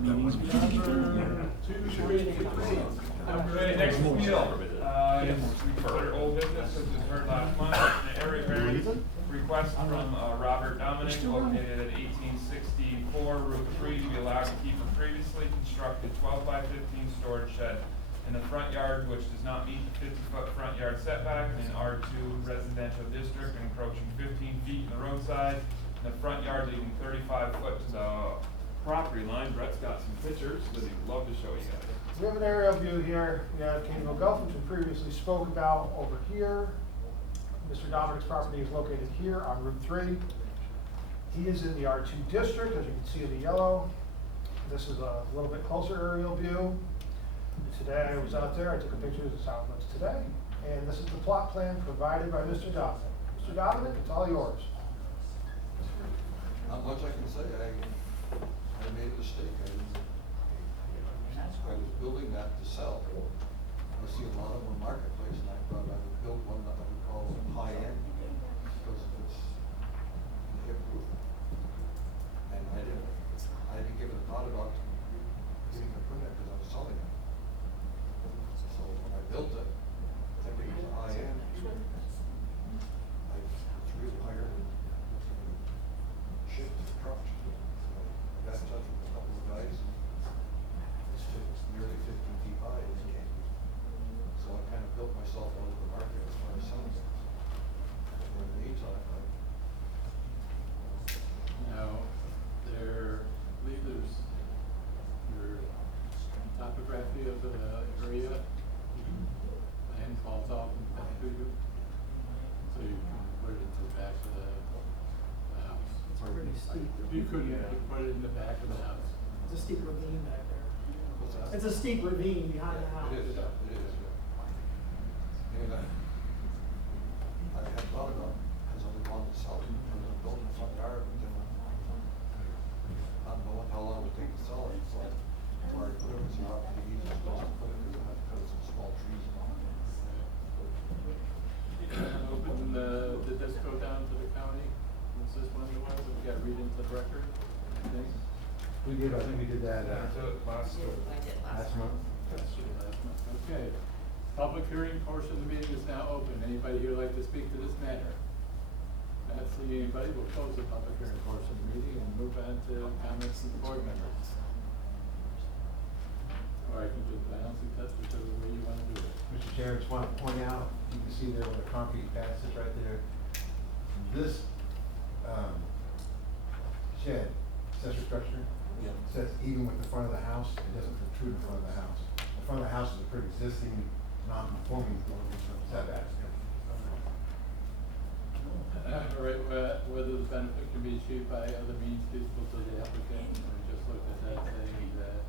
meetings. Okay, next appeal. We've heard old business, as we heard last month, an area variance request from Robert Dominic located at 1864 Route 3 to be allowed to keep a previously constructed 12 by 15 storage shed in the front yard, which does not meet the 50-foot front yard setback in an R2 residential district, encroaching 15 feet in the roadside, and the front yard leaving 35 foot to the property line. Brett's got some pictures that he'd love to show you guys. We have an aerial view here. We have Caneville Gulf, which we previously spoke about over here. Mr. Dominic's property is located here on Route 3. He is in the R2 district, as you can see in the yellow. This is a little bit closer aerial view. Today I was out there, I took a picture of the south looks today, and this is the plot plan provided by Mr. Dominic. Mr. Dominic, it's all yours. Not much I can say. I made a mistake. I was building that to sell. I see a lot of them in marketplace, and I thought I would build one that I would call high end because it's hip roof. And I didn't give it a thought about getting a permit because I was selling it. So when I built it, thinking it was a high end, it's really higher than shipped to the truck. I got in touch with a couple of guys. It's nearly 15 feet high. So I kind of built myself out of the market as far as selling it. In the meantime, Now, I believe there's your topography of the area. Land falls off in back to you, so you can put it into the back of the house. It's pretty steep. You could put it in the back of the house. It's a steep ravine back there. what's that? It's a steep ravine behind the house. It is, it is. And I had thought about, because I would want to sell it, and I'm building a front yard, but then not knowing how long it would take to sell it, so where I put it was not the easiest place to put it, because I had to cut some small trees. Open did this go down to the county? Was this one of the ones that we got to read into the record? I think. We did, I think we did that, Last last month. Okay. Public hearing portion of the meeting is now open. Anybody here like to speak to this matter? Not seeing anybody, we'll close the public hearing portion of the meeting and move on to comments from the board members. Or I can just balance and test whichever way you want to do it. Mr. Chair, just want to point out, you can see there where the concrete pad sits right there. This, shed, accessory structure, sets even with the front of the house, it doesn't protrude in front of the house. The front of the house is a pre-existing, non-conforming setbacks. All right, whether the benefit can be achieved by other means feasible to the applicant, and we just looked at that saying that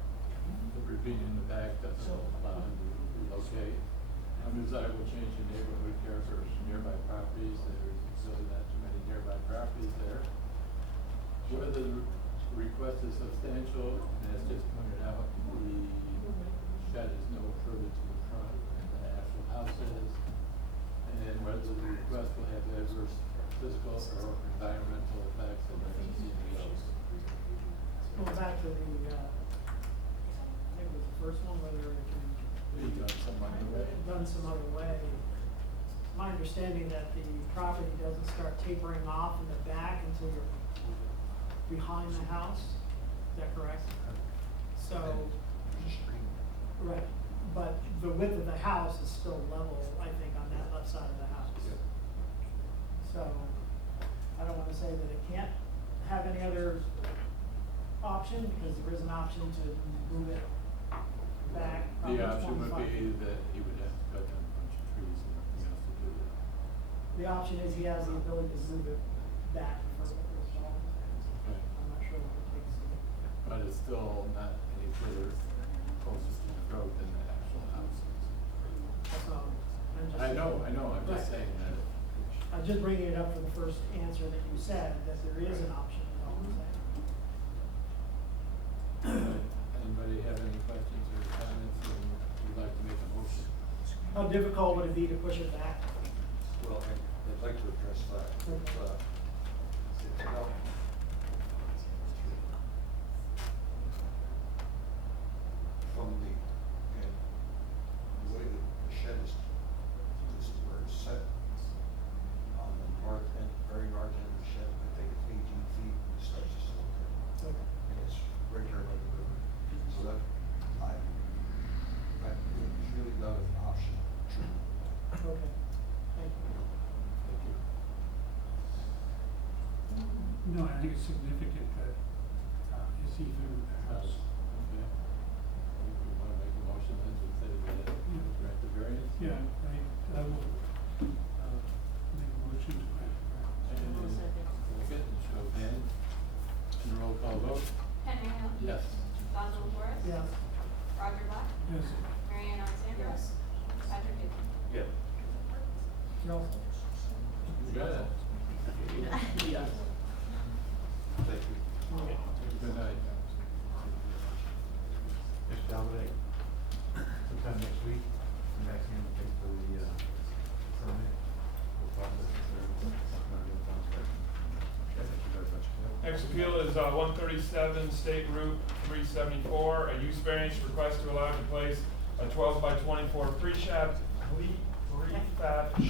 the ravine in the back doesn't allow him to relocate. Undesirable change in neighborhood character of nearby properties, there's really not too many nearby properties there. Whether the request is substantial, and as just pointed out, the shed is no further to the front than the actual house is, and whether the request will have adverse physical or environmental effects and anything else. Going back to the, I think it was the first one, whether it can Be done some other way. done some other way. It's my understanding that the property doesn't start tapering off in the back until you're behind the house. Is that correct? So, right, but the width of the house is still level, I think, on that left side of the house. So, I don't wanna say that it can't have any other option, because there is an option to move it back. The probably option would 25 be feet. that he would have to cut down a bunch of trees and nothing else to do with it. The option is he has the ability to move it back further. Okay. I'm not sure what it takes. But it's still not any further closer to the road than the actual house is. That's all. I'm just- I know, I'm just Right. saying that. I'm just bringing it up for the first answer that you said, that there is an option, is all I'm saying. Anybody have any questions or comments, or would like to make a motion? How difficult would it be to push it back? Well, I'd like to address that. It's, think it's significant that, it's even with the house. Okay. We wanna make a motion then to say that grant the variance? Yeah, I will, make a motion to grant the variance. Second, show of hands, and roll call vote? Henry Hill. Yes. Basil Forrest. Yes. Roger Black. Yes. Mary Ann Alexander. Yes. Patrick Duke. Yeah. No. You got it. Yes. Thank you. Good night. Mr. Dominic, sometime next week, come back here and take for the, permit. We'll process it through, something on the inspection. Okay, thank you very much. Next appeal is 137 State Route 374, a use variance request to allow to place a 12 by 24 prefab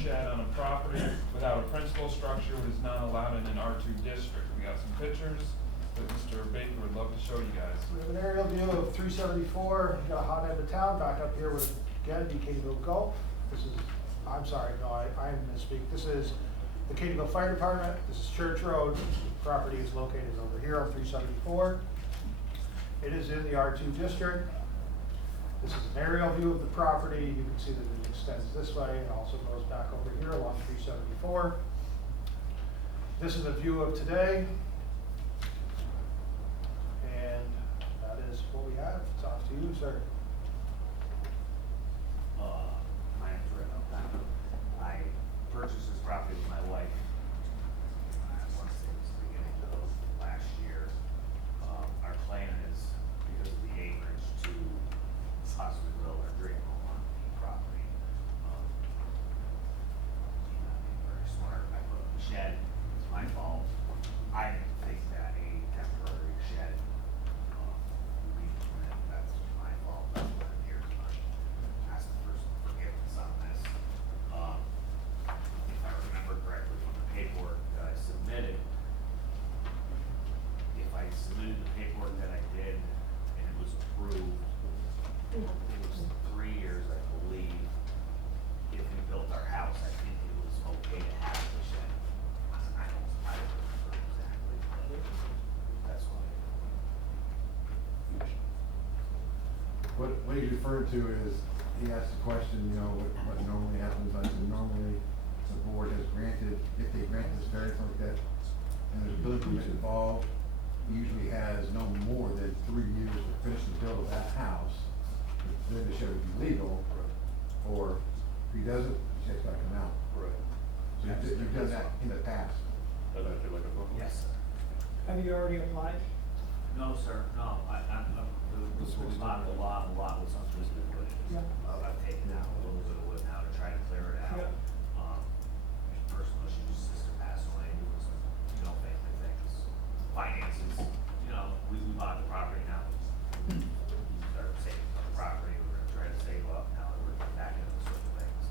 shed on a property without a principal structure is not allowed in an R2 district. We got some pictures that Mr. Baker would love to show you guys. We have an aerial view of 374, got a hot end of town, back up here with, again, the Cadyville Gulf. This is, I'm sorry, no, I misspeak. This is the Cadyville Fire Department, this is Church Road, property is located over here on 374. It is in the R2 district. This is an aerial view of the property. You can see that it extends this way and also goes back over here along 374. This is a view of today. And that is what we have. It's off to you, sir. My name's Rick O'Connor. I purchased this property with my wife. I want to say it was the beginning of last year. Our plan is, because of the acreage, to possibly build our dream home on the property. Not being very smart, I put up a shed. It's my fault. I didn't think that a temporary shed would be permitted. That's my fault. That's what I'm here tonight. Asking for some forgiveness on this. If I remember correctly from the paperwork that I submitted, if I submitted the paperwork that I did and it was approved, it was 3 years, I believe. If we built our house, I think it was okay to have the shed. I don't remember exactly, but that's why. What he's referring to is, he asked the question, you know, what normally happens, I said normally the board has granted, if they grant this variance like that, and there's a building permit involved, he usually has no more than 3 years to finish the build of that house. Then the shed would be legal, or if he doesn't, the shed's gotta come out. Right. So you've done that in the past. Yes, sir. Have you already applied? No, sir, no, we bought the lot was something that's been put in. Yeah. I've taken out a little bit of wood now to try to clear it out. Yeah. Personal issues, sister passed away, it was, family things, finances, we bought the property now. We started saving for the property, we're gonna try to save up, now that we're back into the swing of things.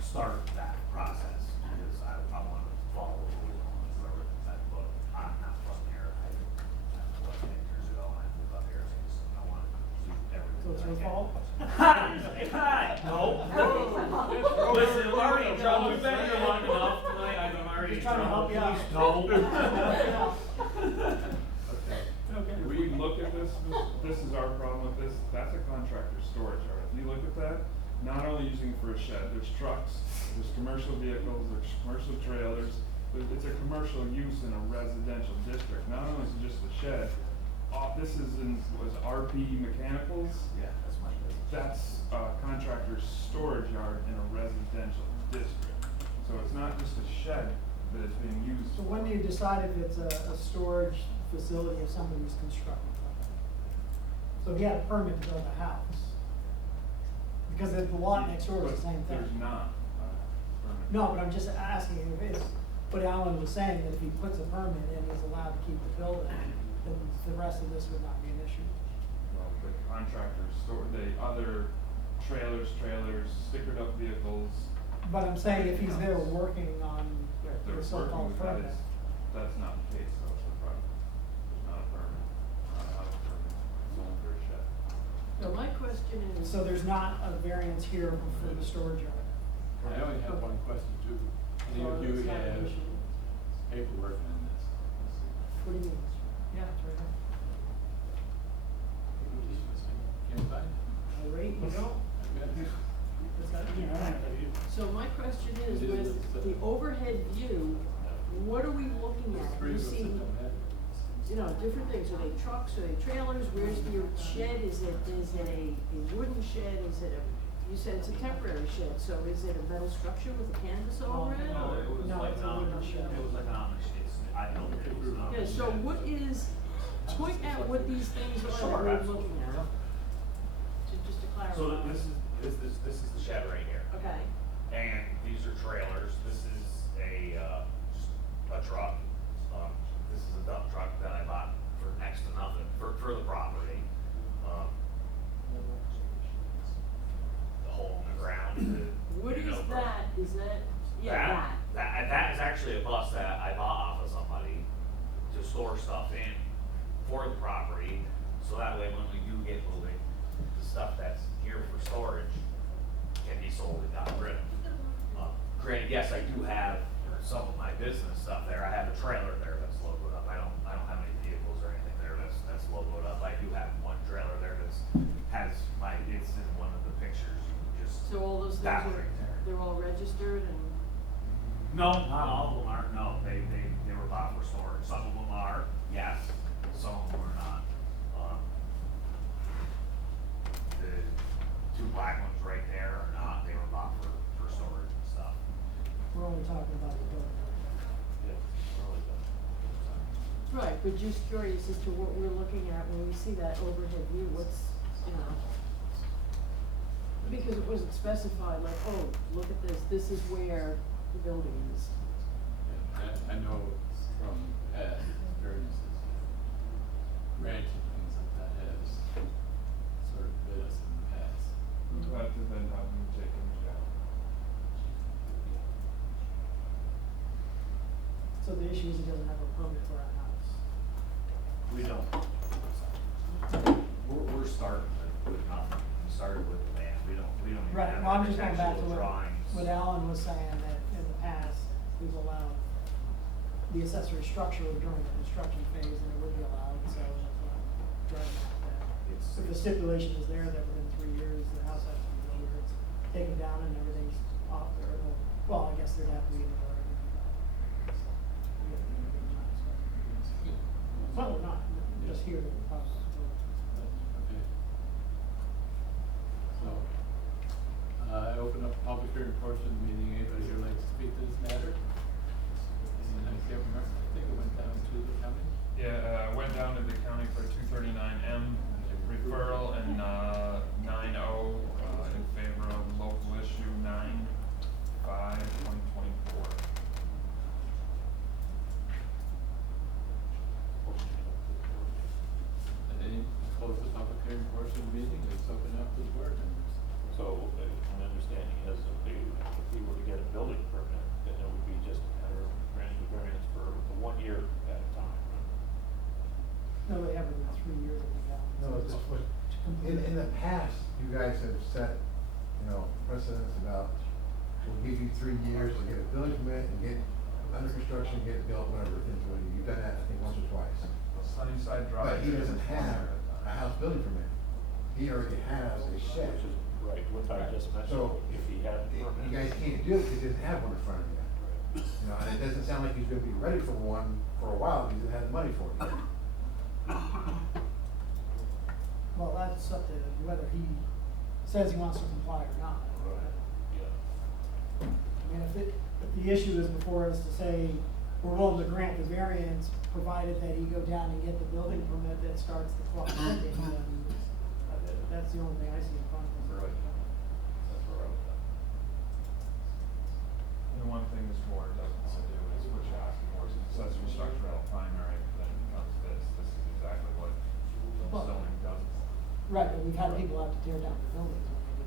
Start that process, because I want to follow the rules on whoever, but I'm not from here, I what, 10 years ago, when I moved up here, I want to do everything. So it's that I your can. fault? No. Listen, already, John, we've been here long enough tonight, I'm already. Just trying to help you out. Okay. We look at this is our problem with this, that's a contractor storage yard. If you look at that, not only using it for a shed, there's trucks, there's commercial vehicles, there's commercial trailers. It's a commercial use in a residential district. Not only is it just a shed, this was RP Mechanicals. Yeah, that's my business. That's a contractor's storage yard in a residential district. So it's not just a shed that is being used. So when do you decide if it's a storage facility if somebody's constructing something? So if you had a permit to build a house, because the lot next door is the same thing. There's not a permit. No, but I'm just asking if it's, but Alan was saying that if he puts a permit in, he's allowed to keep the building, then the rest of this would not be an issue. Well, the contractors store, the other trailers, stickered up vehicles. But I'm saying if he's there working on If they're the working so-called with that, permit. that's not the case, though, it's the problem. There's not a permit, not a house permit, it's only for a shed. So my question is. So there's not a variance here for the storage yard? I only have one question too. Any So of you it's not an have issue. paperwork What do you mean? Yeah, it's right here. Can't find it. All right, you go. Is that, So my question is, with the overhead view, what are we looking at? Three You of us see, that don't have it. you know, different things, are they trucks, are they trailers, where's the shed, is it a wooden shed, is it a, you said it's a temporary shed, so is it a metal structure with a canvas over it? No, or- it was No, like it's a an wooden Amish, shed. it was like an Amish, I built it, it was an Yeah, Amish so shed. what is, point out what these things are Sure, that we're absolutely. looking at. Just to clarify. So this is the shed right here. Okay, And these are trailers, this is just a truck, this is a dump truck that I bought for next to nothing, for the property. The hole in the ground, what you is know, that, is that, yeah, That is actually a bus that I bought off of somebody to store stuff in for the property, so that way when we do get moving, the stuff that's here for storage can be sold and gotten rid of. Granted, yes, I do have some of my business stuff there, I have a trailer there that's logoed up, I don't have any vehicles or anything there that's logoed up, I do have one trailer there it's in one of the pictures, you just. so all those things that are, right there. they're all registered and, No, not all of them are, no, they were bought for storage, some of them are, yes, some of them are not. The two black ones right there are not, they were bought for storage and stuff. We're only talking about the building. right, but just curious as to what we're looking at when we see that overhead view, what's, you know. Because it wasn't specified, like, oh, look at this is where the building is. Yeah, I know from past experiences, ranch and things like that has sort of bit us in the past. But then how do you take them down? So the issue is he doesn't have a permit for a house. We don't. We're starting with nothing, we started with the land, we don't even Right, have no, I'm just going back to architectural what drawings. Alan was saying, that in the past, we've allowed the accessory structure during the construction phase, and it would be allowed, so that's what I'm driving at, that. If the stipulation is there that within 3 years, the house has to be built, or it's taken down and everything's off there, well, I guess there'd have to be another. Well, not, just here, the house. Okay. So, I open up the public hearing portion of the meeting. Anybody here like to speak to this matter? And I can't remember, I think it went down to the county. Yeah, went down to the county for 239M referral and 9-0 in favor of local issue 9/5/2024. Any, close the public hearing portion of the meeting, let's open up to the board members. So, my understanding is if we were to get a building permit, then it would be just a matter of granting the variance for 1 year at a time, right? No, they have it in 3 years of the balance. No, it's just what, in the past, you guys have set, precedents about, we'll give you 3 years to get a building permit and get under construction, get it built, whatever, you've done that, I think, once or twice. Sunnyside Drive. But he doesn't have a house building permit. He already has a shed. Which is, right, what I just mentioned, So, if he had a permit. you guys can't do it because he doesn't have one in front of you. And it doesn't sound like he's gonna be ready for one for a while because he doesn't have the money for it. Well, that's up to whether he says he wants to comply or not. Yeah. I mean, if the issue is before us to say, we're willing to grant the variance, provided that he go down and get the building permit that starts the clock ticking, then that's the only thing I see in front of us. Right. That's where I was at. And the one thing this board doesn't do is what you're asking for is accessory structure at primary, then it becomes this is exactly what zoning doesn't. Right, but we've had people have to tear down the buildings when they do.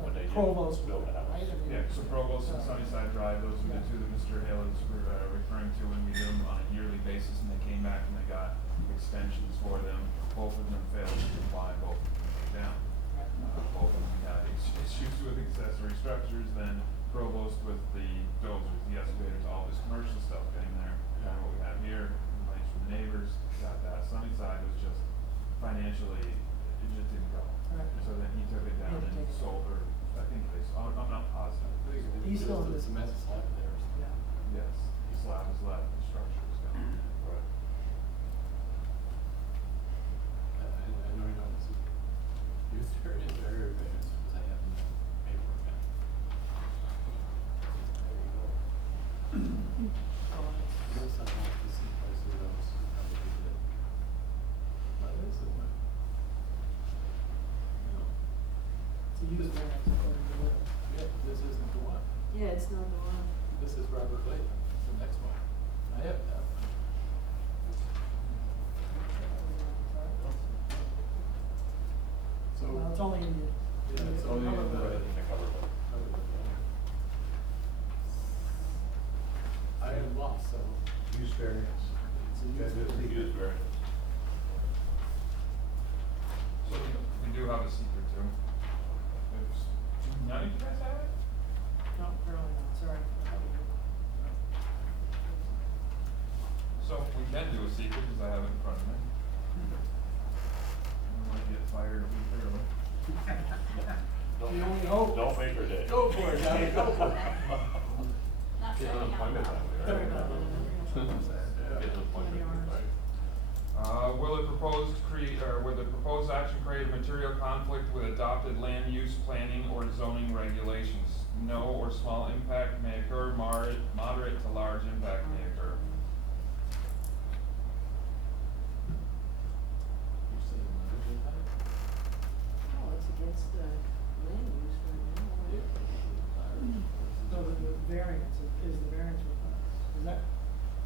When they Like do Provost, build a house. right? I mean, Yeah, so Provost and Sunnyside Drive, those are the two that Mr. Hale is referring to, and we did them on a yearly basis, and they came back and they got extensions for them. Both of them failed to comply, both of them came down. Both of them had issues with accessory structures, then Provost with the dozers, the excavators, all this commercial stuff getting there, kind of what we have here. he's still in There's this. a cement slab there. Yeah. Yes, the slab is left, the structure is gone. Right. I know you don't use area variance, because I have no paperwork on it. There you go. Yes, I'd like to see places else, how they did it. That is the one. No. To use variance according to Will. Yeah, this isn't the one. Yeah, it's not the one. This is Robert Layton, it's the next one. I have that one. So. Well, it's only in the. Yeah, it's only in cover the, letter. In the cover letter. I am lost, so Use variance. it's a That's use. it. Use variance. So we do have a secret too. It's, none of you guys have it? No, apparently not, sorry. I thought we did. So we can do a secret, because I have it in front of me. I might get fired a week early. Don't- We only hope. Don't make her day. Go for it, Johnny, go for it. Not Get starting an appointment out. that way, Sorry right? about that. Get an appointment, right? Will the proposed action create a material conflict with adopted land use planning or zoning regulations? No or small impact may occur, moderate to large impact may occur. You said large impact? Oh, it's against the land use right now. Yeah, but it's large. So the variance, is the variance with us? Is that?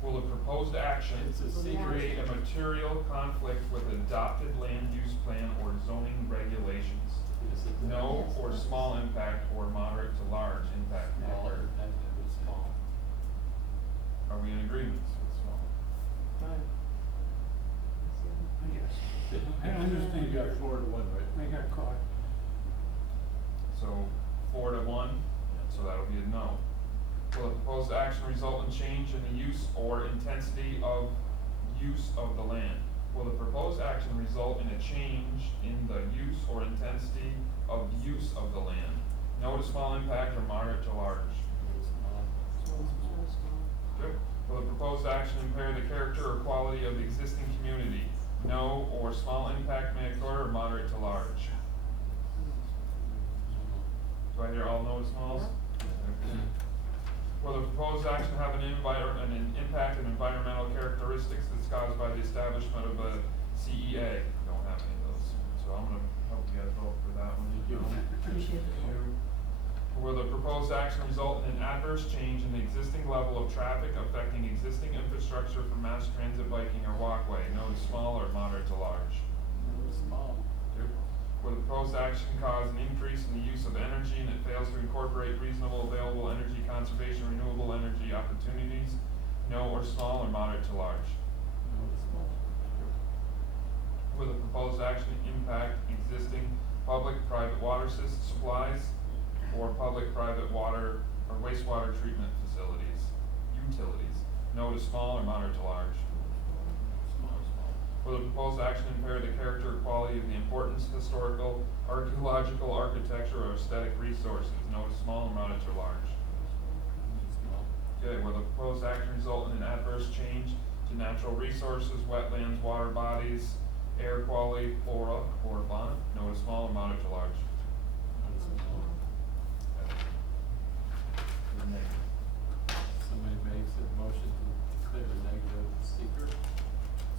Will the proposed action It's a secret. create a material conflict with adopted land use plan or zoning regulations? Is it- No Yes. or small impact or moderate to large impact may Small, occur. and it was small. Are we in agreement with small? Fine. Yes. I understand. You got 4-1, right? I got caught. So 4-1, so that'll be a no. Will the proposed action result in change in the use or intensity of use of the land? Will the proposed action result in a change in the use or intensity of use of the land? No to small impact or moderate to large? Good. Will the proposed action impair the character or quality of the existing community? No or small impact may occur or moderate to large? Do I hear all no to smalls? Okay. Will the proposed action have an impact on environmental characteristics that's caused by the establishment of a CEA? Don't have any of those, so I'm gonna help you guys vote for that one. Thank you. Appreciate it. Will the proposed action result in an adverse change in the existing level of traffic affecting existing infrastructure for mass transit, biking, or walkway? No to small or moderate to large? Small. Will the proposed action cause an increase in the use of energy and it fails to incorporate reasonable available energy conservation, renewable energy opportunities? No or small or moderate to large? No, it's small. Will the proposed action impact existing public-private water supplies or public-private water or wastewater treatment facilities, utilities? No to small or moderate to large? Small. Will the proposed action impair the character or quality of the importance, historical, archaeological, architecture, or aesthetic resources? No to small or moderate to large? Small. Okay, will the proposed action result in an adverse change to natural resources, wetlands, water bodies, air quality, flora, or fauna? No to small or moderate to large? No, it's small. Somebody makes a motion to declare a negative secret.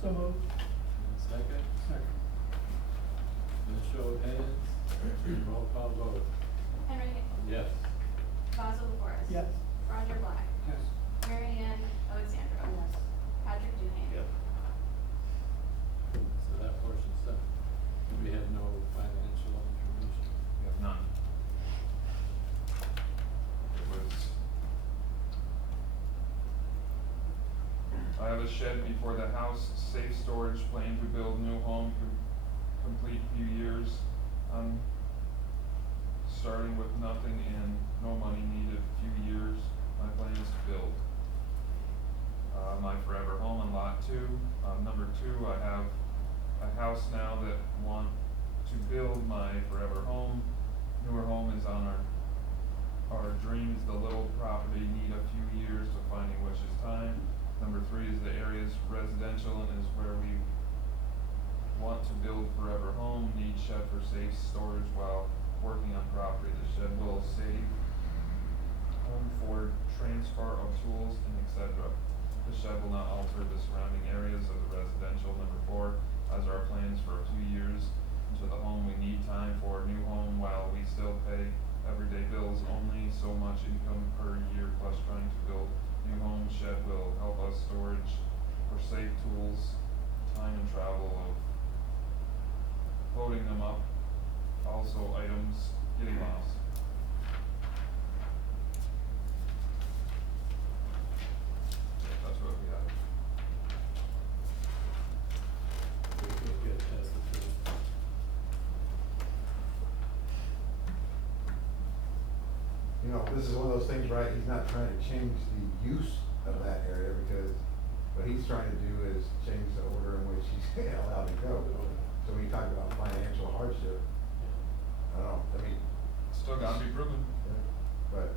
So moved. And second, Second. then show of hands, roll call vote. Henry Hickman. Yes. Basil LaForest. Yes. Roger Black. Yes. Mary Ann Alexandra. Yes. Patrick Duhane. Yep. So that portion's done. We have no financial information. We have none. It was. I have a shed before the house, safe storage, plan to build new home, complete few years. Starting with nothing and no money needed, few years, my plan is to build. My forever home on lot 2. Number 2, I have a house now that want to build my forever home. Newer home is on our our dream is the little property, need a few years to finding which is time. Number 3 is the area's residential and is where we want to build forever home, need shed for safe storage while working on property. The shed will save home for transfer of tools and etc. The shed will not alter the surrounding areas of the residential. Number 4, as our plans for a few years into the home, we need time for a new home while we still pay everyday bills. Only so much income per year plus trying to build new home. Shed will help us storage for safe tools, time and travel of loading them up, also items getting lost. That's what we have. We'll get tested first. You know, this is one of those things, right, he's not trying to change the use of that area because what he's trying to do is change the order in which he's allowed to go. So when you talk about financial hardship, I don't know, I mean. Still gotta be proven. But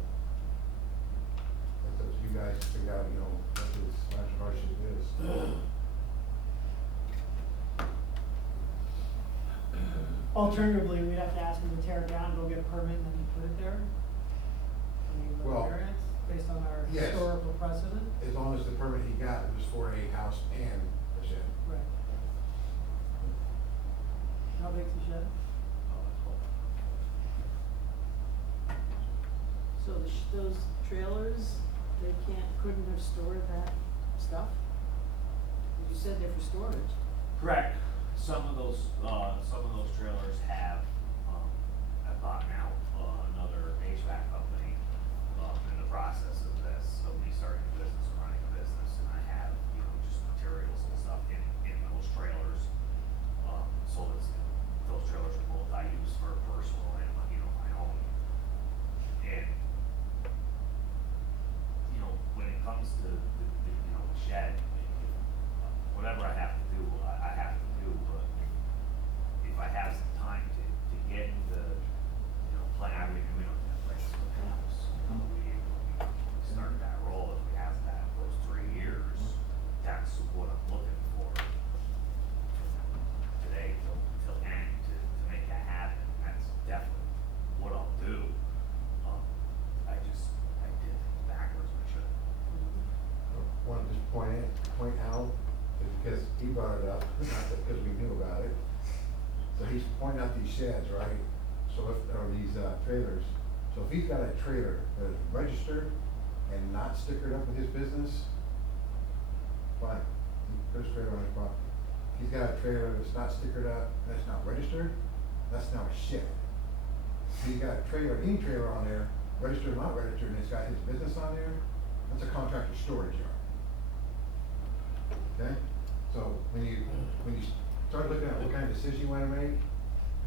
it's up to you guys to figure out, you know, what his financial hardship is. Alternatively, we'd have to ask him to tear it down, go get a permit, and then put it there. I mean, with Well, variance, based on our yes. historical precedent. As long as the permit he got was for a house and a shed. Right. How big's the shed? So those trailers, they couldn't have stored that stuff? You said they're for storage. Correct. Some of those trailers have gotten out, another HVAC company, in the process of this, of me starting a business and running a business, and I have, you know, just materials and stuff in those trailers. So those trailers are multi-use for personal and, you know, my own. And, you know, when it comes to the you know, the shed, whatever I have to do, I have to do, but if I have some time to get into, you know, plan, I mean, we don't have plans for the house. We start that role, if we have that, those 3 years, that's what I'm looking for. Today till end, to make that happen, that's definitely what I'll do. I did things backwards, I should. Want to just point out, is because he brought it up, not because we knew about it. So he's pointing out these sheds, right? So or these trailers. So if he's got a trailer that is registered and not stickered up with his business, fine, he put his trailer on his property. If he's got a trailer that's not stickered up and it's not registered, that's now a shed. If he's got a trailer, any trailer on there, registered or not registered, and it's got his business on there, that's a contractor storage yard. Okay? So when you start looking at what kind of decision you wanna make,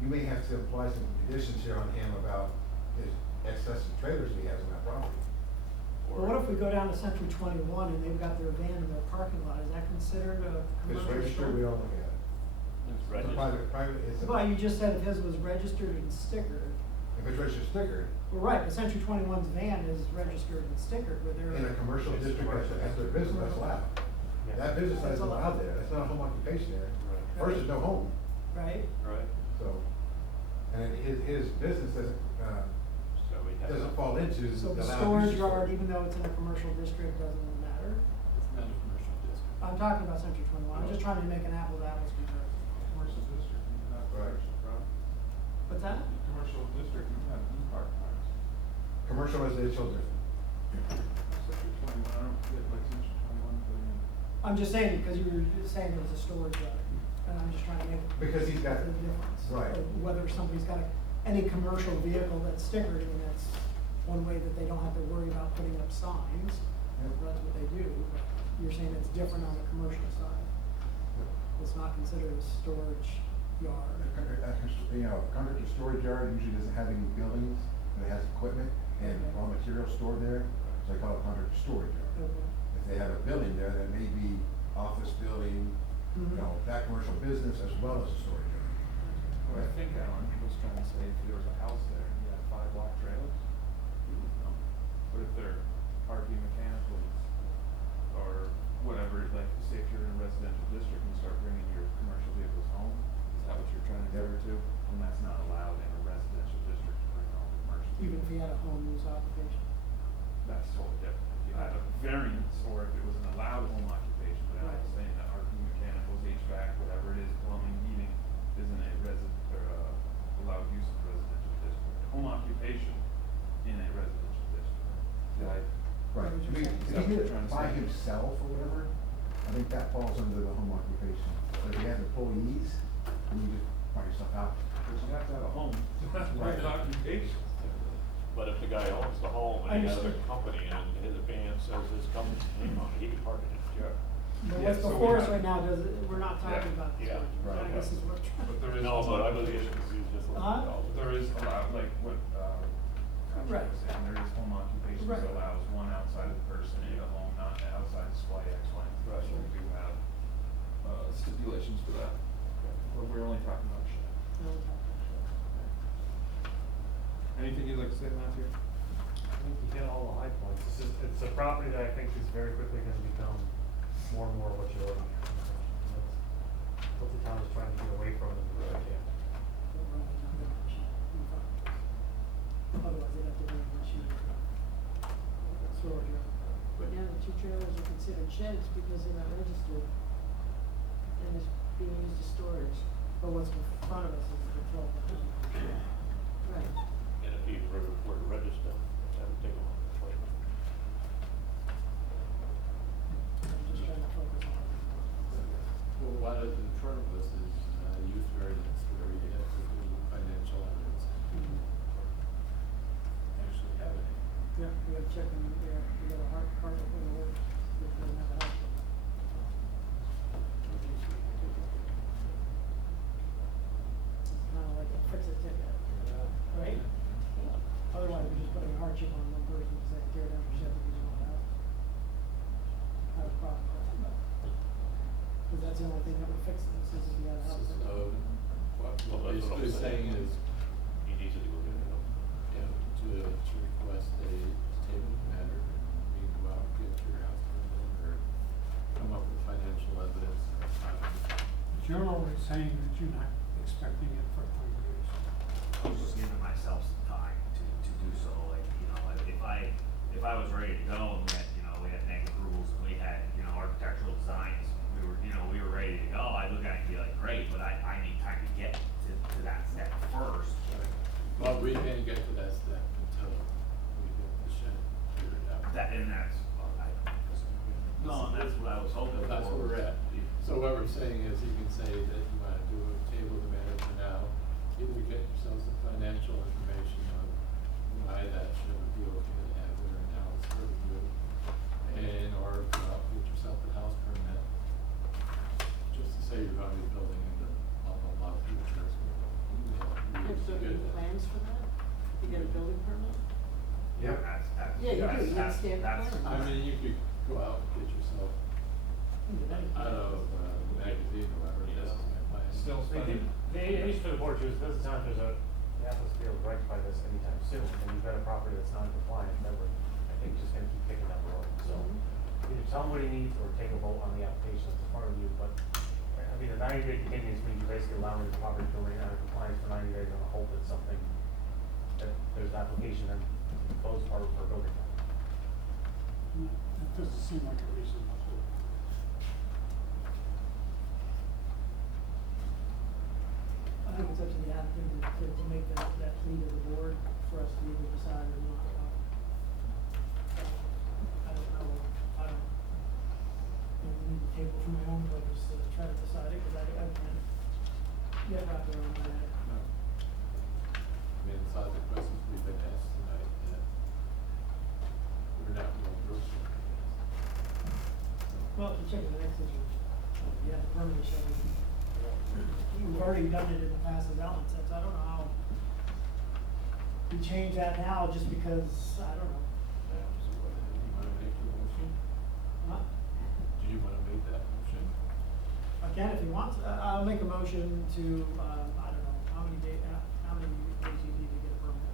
you may have to apply some conditions here on him about his excessive trailers that he has on that property. Well, what if we go down to Century 21 and they've got their van in their parking lot, is that considered a If it's commercial registered, store? we don't look at it. It's It's a registered. private, it's a. Well, you just said if his was registered and stickered. If it's registered stickered, Well, right, but Century 21's van is registered and stickered, but they're. in a commercial It's district, commercial. that's their business, that's allowed. Yeah. That business That's isn't allowed. allowed there, that's not a home occupation there. Right. First, there's no home, Right? Right. so, and his business doesn't, So we have. doesn't fall into So the the allowed storage use of yard, storage. even though it's in a commercial district, doesn't matter? It's not a commercial district. I'm talking about Century 21, I'm just trying to make an apples to apples comparison. Commercial district, you have Right. commercial, bro. What's that? Commercial district, you have park lots. Commercial residential different. Century 21, I don't get like Century 21 putting in. I'm just saying, because you were saying it was a storage yard, and I'm just trying to make. Because he's got- the difference. right. Of whether somebody's got any commercial vehicle that's stickered, I mean, that's one way that they don't have to worry about putting up signs. Yep. That's what they do, but you're saying it's different on the commercial side. It's not considered a storage yard. You know, contractor storage yard usually doesn't have any buildings, but it has equipment and raw materials stored there, so they call it contractor storage yard. Okay. If they have a building there, that may be office building, you know, that commercial business as well as a storage yard. Well, I think Alan was trying to say if there was a house there, you had 5 block trailers, you would know. But if they're RV mechanicals or whatever, like say if you're in a residential district and you start bringing your commercial vehicles home, is that what you're trying to get her to? And that's not allowed in a residential district to bring home commercial. Even if you had a home use occupation. That's totally different. If you had a variance or if it was an allowed home occupation, but I'm Right. saying that RV mechanicals, HVAC, whatever it is, plumbing, heating, isn't a allowed use in a residential district. Home occupation in a residential district. Did I? Right, I mean, Is if that what he you're did it trying to by say? himself or whatever, I think that falls under the home occupation. But if he has employees, then you just buy yourself out. But you have to have a home, to have Right. an occupation. But if the guy owns the home I and he has a understand. company and his van says his company's name on it, he can park it in his yard. But Yeah, what's so we before us have- right now we're not talking Yeah. about this. Yeah. one. Right. I guess is what we're trying. But there is. No, home but I was occupation. confused just like Huh? all this. There is allowed, like what, Patrick Right. was saying, there is home occupations Right. that allows one outside of the person in a home, not outside display X, Y, and Z. Right. So we do have, stipulations for that, but we're only talking about shed. Anything you'd like to say, Matthew? I think you hit all the high points. It's a property that I think is very quickly gonna become more and more what you're looking at. That's what the town is trying to get away from in the road, yeah. Otherwise, they'd have to bring a machine. Storage yard. But now the two trailers are considered sheds because they're not registered. And it's being used as storage. But what's in front of us is the 12. Right. And if he were to register, that would take a long time. I'm just trying to focus on. Well, what is in front of us is, use variance where you have to do financial evidence. Actually have it. Yeah, we have check in, we got a hard card in the works, we don't have a house. It's kind of like a fix-it ticket, right? Otherwise, we're just putting a hardship on one person to say, tear down your shed because you don't have. Have a problem with that. Because that's the only thing that would fix it, is if you had a house. So, what Well, we're that's what I'm basically saying is, He needs to do it, yeah, to request a table matter, you can go out and get your house permit or come up with financial evidence. But you're already saying that you're not expecting it for 3 years. I was just giving myself some time to do so, like, you know, if I was ready to go and we had, you know, we had neg approvals and we had, you know, architectural designs, we were ready to go, I'd look at it and be like, great, but I need time to get to that step first. Well, we can't get to that step until we get the shed figured out. And that's what I was hoping for. That's where we're at. So what we're saying is you can say that you wanna do a table of matter for now, either get yourself some financial information on why that should be okay to have there and how it's sort of good. And or go out, get yourself a house permit, just to say you're gonna be building into blah, blah, blah, future. Have you got any plans for that? You get a building permit? Yeah, that's. Yeah, you do. You that's- understand the that's- plan. I mean, you could go out and get yourself out of the magazine or whatever, this is my plan. Still spending. The issue for the board too is it doesn't sound like there's the applicant's be able to rectify this anytime soon, and you've got a property that's non-compliant, then we're, I think, just gonna keep kicking down the road, so. Either tell them what he needs or take a vote on the application that's in front of you, but, I mean, a 90-day continuance means you're basically allowing the property to remain out of compliance for 90 days on the hope that something, that there's an application and closed part for building. That doesn't seem like a reasonable hope. I think it's up to the applicant to make that plea to the board for us to either decide or not. I don't know, maybe need to table for my own purpose to try to decide it, because I can't get wrapped around my head. No. I mean, it's all the questions we've been asked tonight, that we're not real versed in. Well, to check the next situation, you have the permanent shelter. You've already done it in the past, as Alan said, so I don't know how we change that now just because, I don't know. So what, do you wanna make the motion? Huh? Do you wanna make that motion? I can if you want, I'll make a motion to, I don't know, how many days you need to get a permit?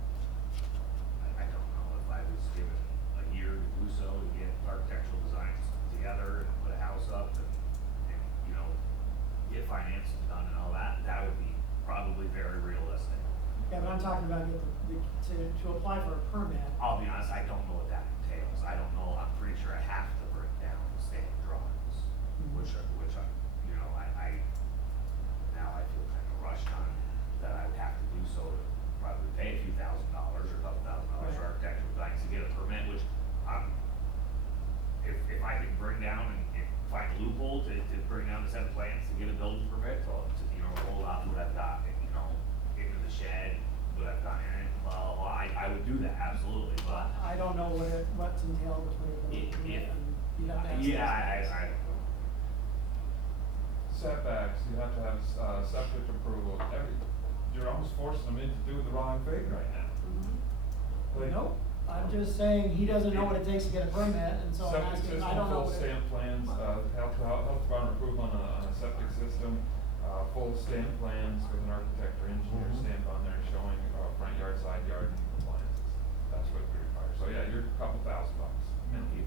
I don't know if I was given a financing's done and all that, that would be probably very realistic. Yeah, but I'm talking about to apply for a permit. I'll be honest, I don't know what that entails. I don't know, I'm pretty sure I have to bring down stamp drawings, which are, you know, now I feel kind of rushed on that I would have to do so to probably pay a few $1,000s or a couple $1,000s for architectural drawings to get a permit, which if I could bring down and find a loophole to bring down the set of plans to get a building permit, to, you know, roll out what I've got, you know, into the shed, what I've got in it, well, I would do that, absolutely, but. I don't know what's entailed between the building permit and you'd have to ask. Yeah, I don't know. Setbacks, you have to have, septic approval, you're almost forcing them into doing the wrong thing right now. Like, Nope, I'm just saying, he doesn't know what it takes to get a permit, and so I'm Septic asking, system, I don't know full what it. stamp plans, health department approval on a septic system, full stamp plans with an architect or engineer stamp on there showing, front yard, side yard, and compliances. That's what we require, so yeah, you're a couple $1,000 minimum.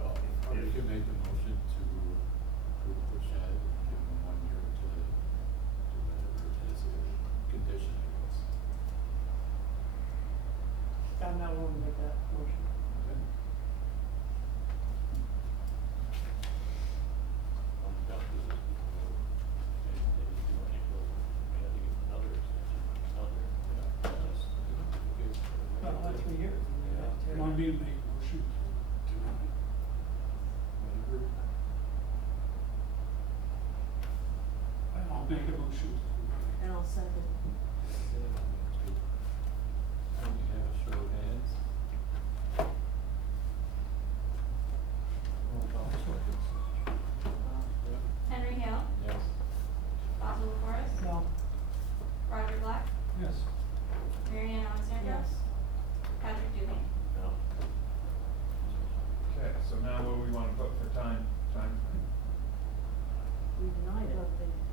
Well, you could make the motion to approve the shed, give them 1 year to do whatever it is, condition, I guess. I'm not willing to make that motion. Okay. Down to this before, they do any building, we had to get another extension, another. Well, that's 3 years. I mean, that's terrible. Want me to make a motion to deny? Whatever. I'll make a motion to deny. And I'll second. We have a show of hands. Henry Hale, Yes. Basil LaForest, No, Roger Black, Yes. Mary Ann Alexander. Yes. Patrick Duhane. No. Okay, so now what do we wanna put for time frame? We denied it.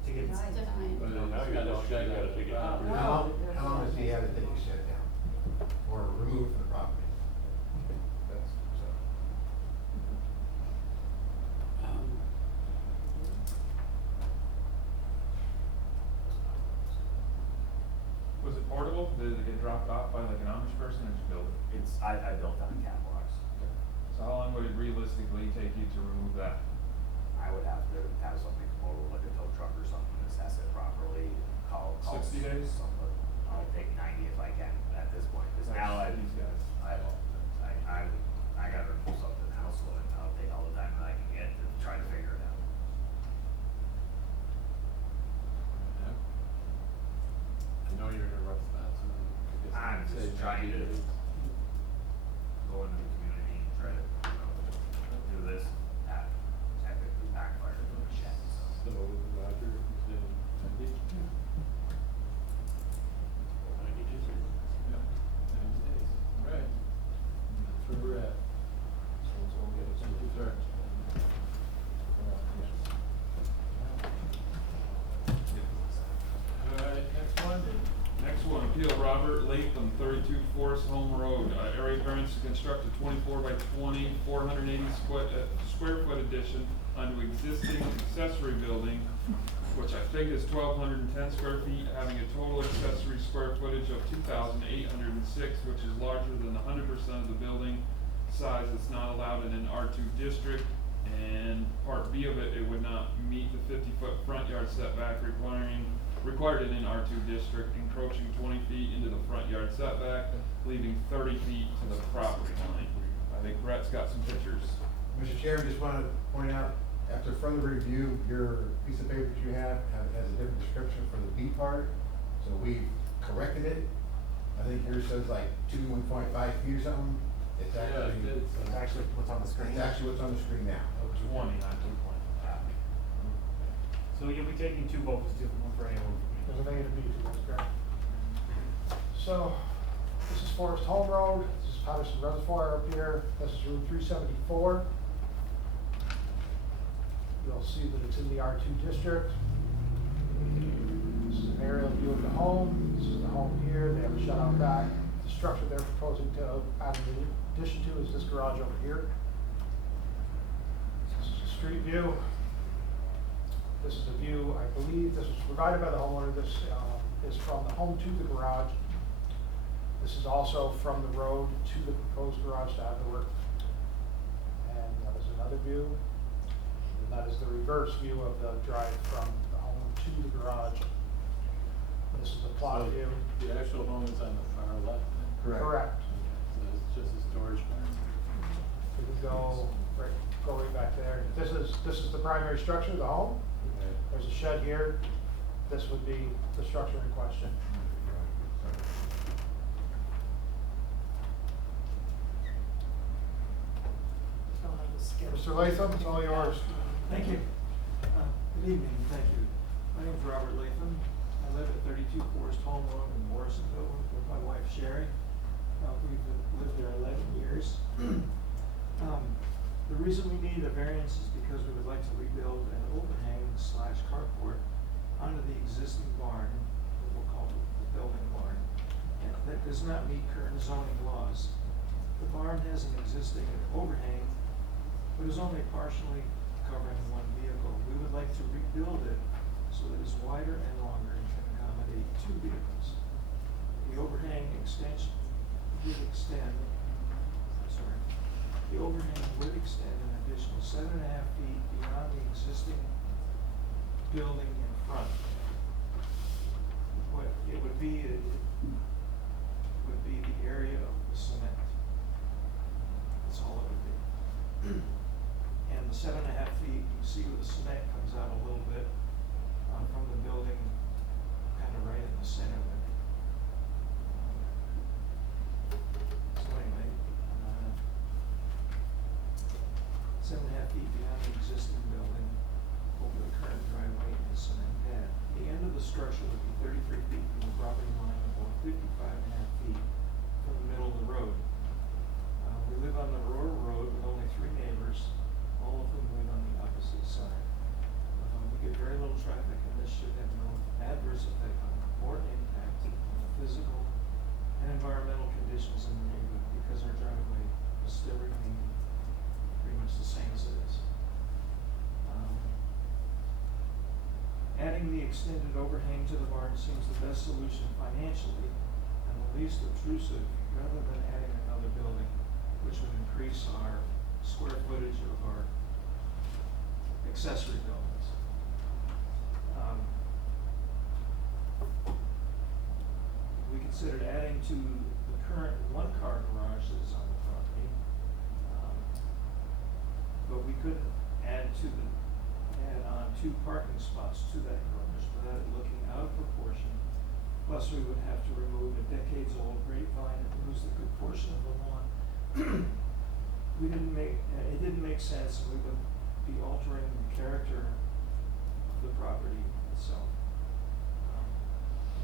To get- Denied it. Denied. But No, now it's you gotta don't, shed you gotta out take the it down. property. No. How long does he have to take a shed down or remove from the property? That's, so. Was it portable? Did it get dropped off by like an Amish person or did you build it? I built on catwalks. So how long would it realistically take you to remove that? I would have to have something come over, like a tow truck or something, assess it properly, call 60 days? something. I'll take 90 if I can at this point, cause now These guys. I gotta remove something else, so I'll take all the time that I can get to try to figure it out. Yeah. I know you're in a rough spot, so I guess. I'm I'd say just trying 90 to days. go into the community and try to, do this, that technically backfired from the shed, so. So Roger, you said 90? 92. Yeah, 90 days, all right. That's where we're at. So we'll get it. Thank you, sir. All right, next one. Next one, appeal Robert Latham, 32 Forest Home Road, area variance to construct a 24 by 20, 480 square foot addition onto existing accessory building, which I think is 1,210 square feet, having a total accessory square footage of 2,806, which is larger than 100% of the building size that's not allowed in an R2 district. And part B of it, it would not meet the 50-foot front yard setback required in an R2 district, encroaching 20 feet into the front yard setback, leaving 30 feet to the property line. I think Brett's got some pictures. Mr. Chairman, just wanted to point out, after further review, your piece of paper that you have has a different description for the B part, so we corrected it. I think yours says like 1.5 feet or something. It's Yeah, actually, it did. It's actually what's on the screen. it's actually what's on the screen now. 20, not 2.5. So you'll be taking two votes, one for A and one for There's B. an A and a B to this, correct? So, this is Forest Home Road, this is Patterson Reservoir up here, this is Route 374. You'll see that it's in the R2 district. This is an aerial view of the home, this is the home here, they have a shut out back. The structure they're proposing to add an addition to is this garage over here. This is a street view. This is a view, I believe, this was provided by the homeowner. This is from the home to the garage. This is also from the road to the proposed garage to have the work. And there's another view. And that is the reverse view of the drive from the home to the garage. This is the plot So view. The actual home is on the far left, then? Correct. So it's just a storage barn. We can go right back there. This is the primary structure of the home. Right. There's a shed here. This would be the structure in question. Don't have the sketch. Mr. Latham, it's all yours. Thank you. Good evening, thank you. My name's Robert Latham. I live at 32 Forest Home Road in Morrisonville with my wife Sherry. We've lived there 11 years. The reason we need a variance is because we would like to rebuild an overhang / carport onto the existing barn, what we'll call the building barn. And that does not meet current zoning laws. The barn has an existing overhang, but is only partially covering one vehicle. We would like to rebuild it so that it's wider and longer and can accommodate 2 vehicles. The overhang extension would extend, the overhang would extend an additional 7.5 feet beyond the existing building in front. What it would be, would be the area of the cement. That's all it would be. And the 7.5 feet, you can see where the cement comes out a little bit from the building, kind of right in the center there. So anyway, 7.5 feet beyond the existing building, over the current driveway and cement pad. The end of the structure would be 33 feet from the property line, or 55.5 feet from the middle of the road. We live on the rural road with only 3 neighbors, all of whom live on the opposite side. We get very little traffic, and this should have no adverse effect on or impact on the physical and environmental conditions in the neighborhood, because our driveway will still remain pretty much the same as it is. Adding the extended overhang to the barn seems the best solution financially and the least obtrusive, rather than adding another building, which would increase our square footage of our accessory buildings. We considered adding to the current 1-car garage that is on the property, but we couldn't add on 2 parking spots to that garage without it looking out of proportion. Plus, we would have to remove a decades-old grapevine that removes a good portion of the lawn. It didn't make sense, and we would be altering the character of the property itself.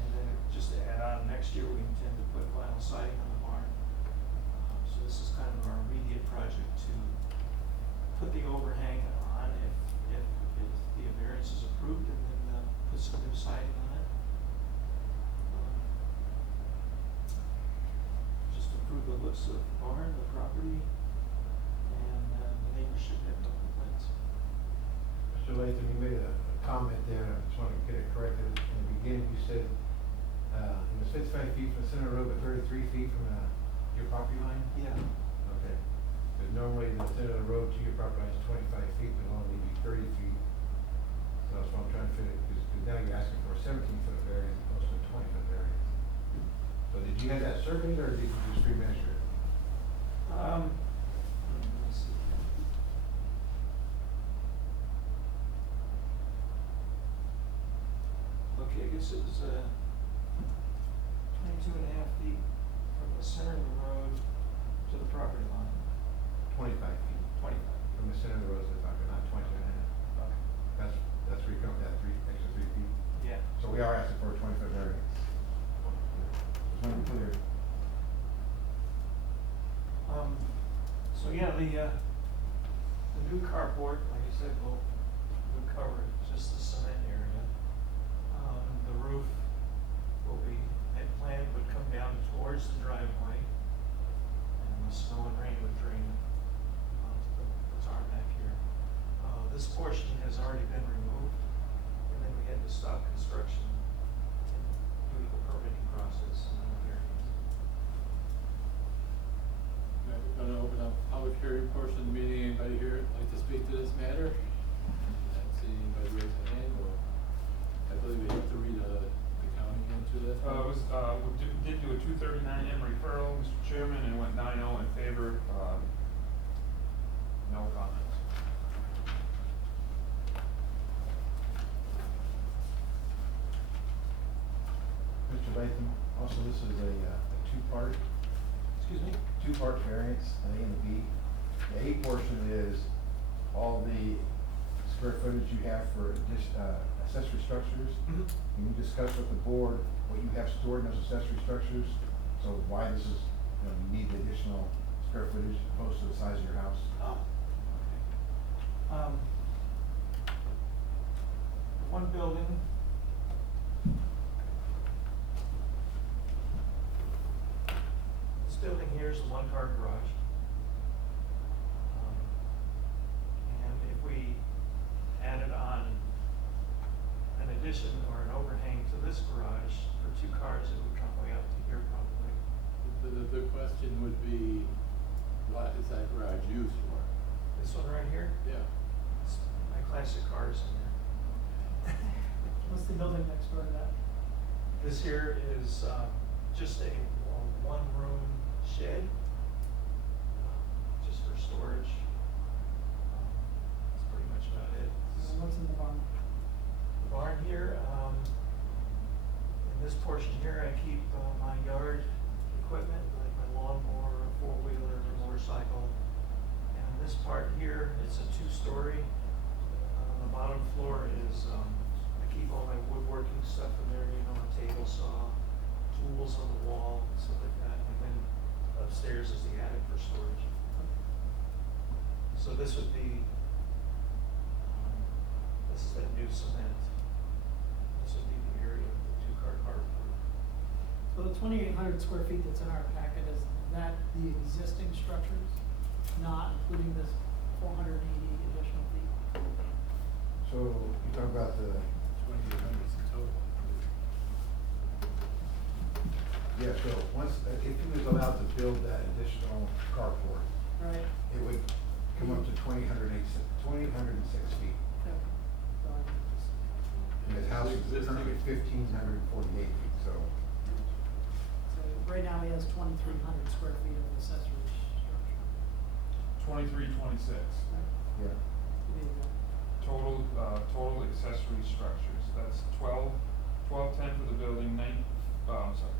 And then just to add on, next year we intend to put vinyl siding on the barn. So this is kind of our immediate project to put the overhang on if the variance is approved, and then put some new siding on it. Just improve the looks of the barn, the property, and the neighbors should have no complaints. Mr. Latham, you made a comment there, I just want to get it corrected. In the beginning, you said, it was 55 feet from the center of the road, but 33 feet from your property line? Yeah. Okay. Because normally the center of the road to your property line is 25 feet, but only be 30 feet. So that's what I'm trying to figure, because now you're asking for a 17-foot variance opposed to a 20-foot variance. So did you have that surveyed, or did you just remeasure it? Let me see. Okay, I guess it was 22.5 feet from the center of the road to the property line. 25 feet. 25. From the center of the road to the property, not 22 and a half. Okay. That's where you come with that extra 3 feet. Yeah. So we are asking for a 20-foot variance. Just want to be clear. So yeah, the new carport, like I said, will cover just the cement area. The roof will be, had planned, would come down towards the driveway, and the snow and rain would drain the tarmac here. This portion has already been removed. to stop construction and do the permitting process and the variance. Okay, we're gonna open up public hearing portion of the meeting. Anybody here like to speak to this matter? Not seeing anybody raise a hand, or I believe we have to read the county into this. We did do a 239M referral, Mr. Chairman, and it went 9-0 in favor, no comments. Mr. Latham, also this is a two-part, Excuse me? two-part variance, an A and a B. The A portion is all the square footage you have for accessory structures. Mhm. And you discussed with the board what you have stored in those accessory structures, so why this is, you need the additional square footage opposed to the size of your house. Oh. One building. This building here is a one-car garage. And if we added on an addition or an overhang to this garage for 2 cars, it would come way up to here probably. The question would be, what is that garage used for? This one right here, Yeah. it's my classic cars in there. What's the building next door to that? This here is just a one-room shed, just for storage. That's pretty much about it. What's in the barn? The barn here, in this portion here, I keep my yard equipment, like my lawnmower, a 4-wheeler, a motorcycle. And in this part here, it's a 2-story. The bottom floor is, I keep all my woodworking stuff in there, you know, a table saw, tools on the wall, stuff like that. And then upstairs is the attic for storage. So this would be, this is that new cement. This would be the area of the 2-car carport. So the 2,800 square feet that's in our packet, is that the existing structures, not including this 480 additional feet? So you talk about the, 2,800 is the total. yeah, so once, if he was allowed to build that additional carport, Right? it would come up to 2,806 feet. Okay. So I can just- And his house is currently 1,548 feet, so. So right now he has 2,300 square feet of accessory structure. 23, 26. Yeah. Total accessory structures, that's 1210 for the building,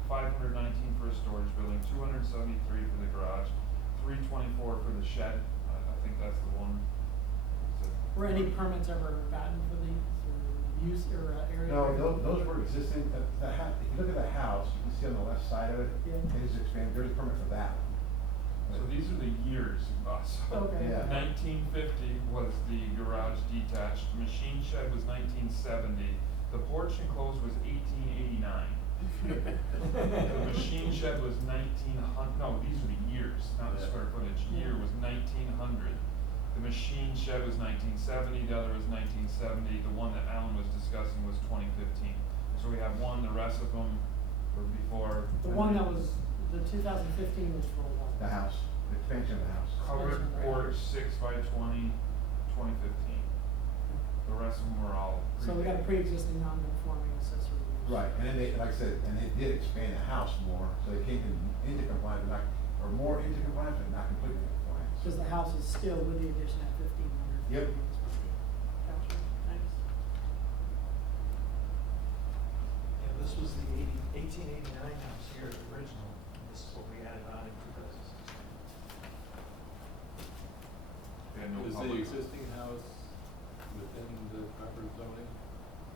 519 for a storage building, 273 for the garage, 324 for the shed, I think that's the one. Were any permits ever gotten for these, or use, or area? No, those were existing, if you look at the house, you can see on the left side of it, Yeah. it is expanded, there's a permit for that. So these are the years, so Okay. Yeah. 1950 was the garage detached, machine shed was 1970, the porch enclosed was 1889. The machine shed was 1900, no, these are the years, not the Yeah. square footage, year was 1900. The machine shed was 1970, the other was 1970, the one that Alan was discussing was 2015. So we have one, the rest of them were before. The one that was, the 2015 was for what? The house, the expansion of the house. Covered porch, 6x20, 2015. The rest of them were all. So we got a pre-existing non-conforming accessory use. Right, and then they, like I said, and they did expand the house more, so they came into compliance, but not, or more into compliance, but not completely in compliance. Because the house is still with the addition at 1,500. Yep. Gotcha, thanks. Yeah, this was the 1889 house here, the original. This is what we added on in 2016. We had no Is the public- existing house within the proper zoning,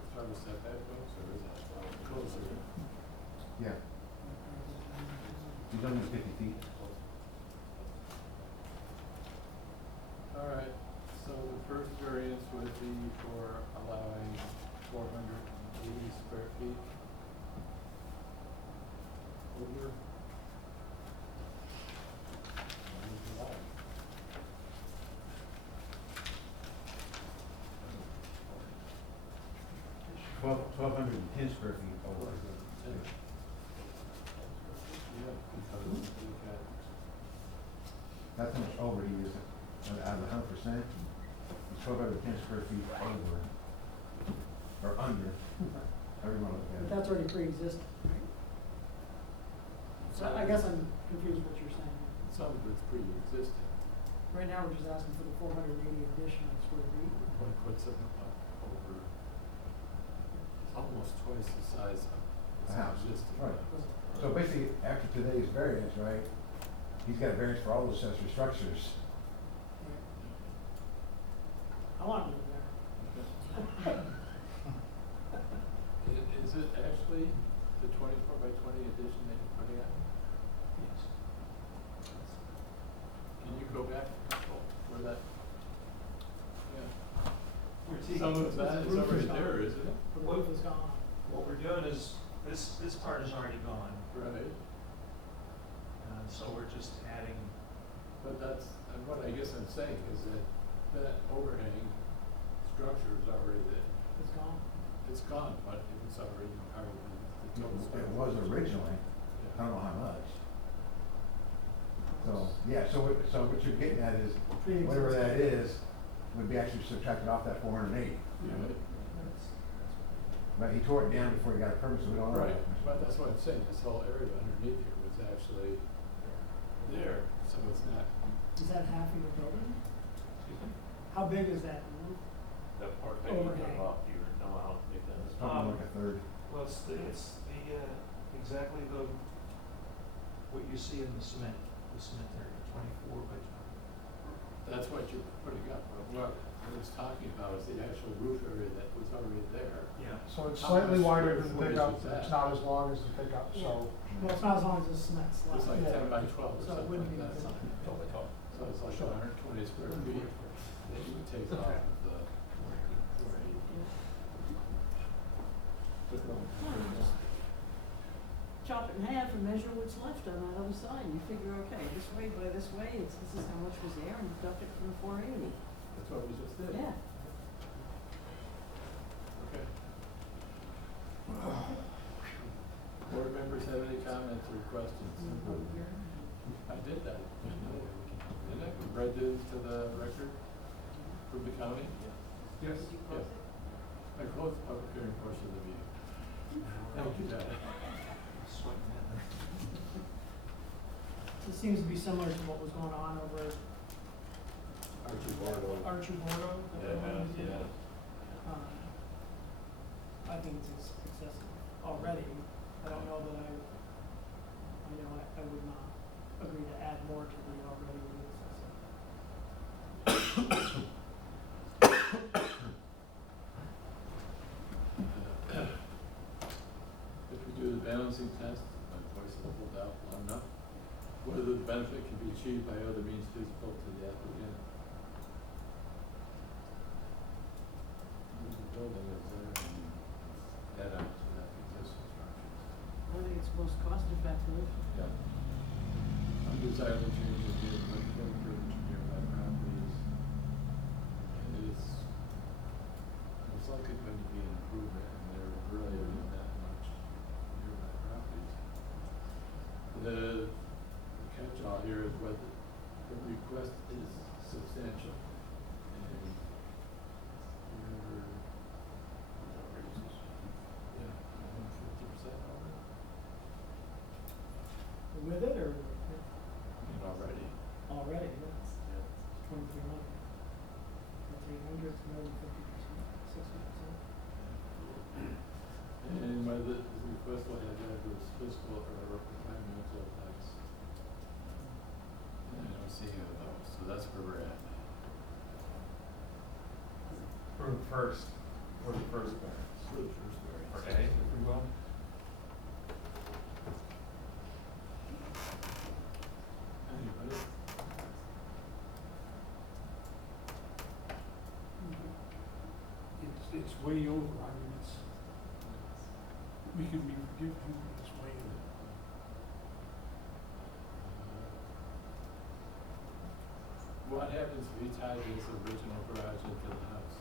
as far as setback goes, or is that closer? Yeah, he's only 50 feet. All right, so the first variance would be for allowing 480 square feet over. 1,210 square feet over. That's how much over he is, out of 100%, he's 1,210 square feet over, or under, however you want to look at it. But that's already pre-existing, right? So I guess I'm confused what you're saying. Some of it's pre-existing. Right now, we're just asking for the 480 additional square feet. One puts it over, it's almost twice the size of The house, existing. right. So basically, after today's variance, right, he's got a variance for all those accessory structures. I want to live there. Is it actually the 24 by 20 addition that you're putting out? Yes. Can you go back where that? Yeah. We're taking- Some of that is roof already is gone. there, isn't it? The roof is gone. What we're doing is, this part is already gone, Right. so we're just adding, But that's, and what I guess I'm saying is that that overhang structure is already there. It's gone. It's gone, but it was already part of the total square. It was originally, I Yeah. don't know how much. So, yeah, so what you're getting at is, whatever that is, would be actually subtracted off that 480. Right. But he tore it down before he got a permit, so we don't know. Right, but that's what I'm saying, this whole area underneath here was actually there, so it's not. Is that half of your building? Excuse me? How big is that roof? That part that you Overhang. cut off, you know how big that It's is. probably like a third. well, it's the, exactly what you see in the cement area, 24 by 20. That's what you're putting up, but what I was talking about is the actual roof area that was already there. Yeah. So it's How slightly much wider square than the footage pickup, is that? it's not as long as the pickup, so. Well, it's not as long as the cement slab. It's like Yeah. 10 by 12 or So it something wouldn't like be that. big. So it's like 120 square feet that you would take off of the. Chop it in half and measure what's left on that other side, and you figure, okay, this way by this way, this is how much was there, and deduct it from the 480. That's what we just did. Yeah. Okay. Board members have any comments or questions? I did that, didn't I? Read it to the record from the county? Yes. Yes. I closed the public hearing portion of the meeting. Thank you, Dad. Sweating in. It seems to be similar to what was going on over Archie Bordeaux. Archie Bordeaux. that Yeah, we did. yeah. I think it's excessive already. I don't know that I would not agree to add more to the already excessive. If we do the balancing test, my voice is pulled out long enough, whether the benefit can be achieved by other means feasible to the applicant. There's a building that's there and add on to that existing structure. I think it's most cost effective. Yeah. Undesirable changes due to flood coverage of nearby properties. It is most likely going to be an improvement, and there really isn't that much nearby properties. The catch-all here is whether the request is substantial. And you're, yeah, 50% over. With it or Already. already, that's 2,300. That's 800, it's more than 50%, 60%. And whether the request will have adverse fiscal or environmental effects. And I don't see any of those, so that's where we're at. For the first variance. For the first variance. For A, if we will. Anybody? It's way over, I mean, we could be forgiven, but it's way over. What happens if he tied his original garage into the house?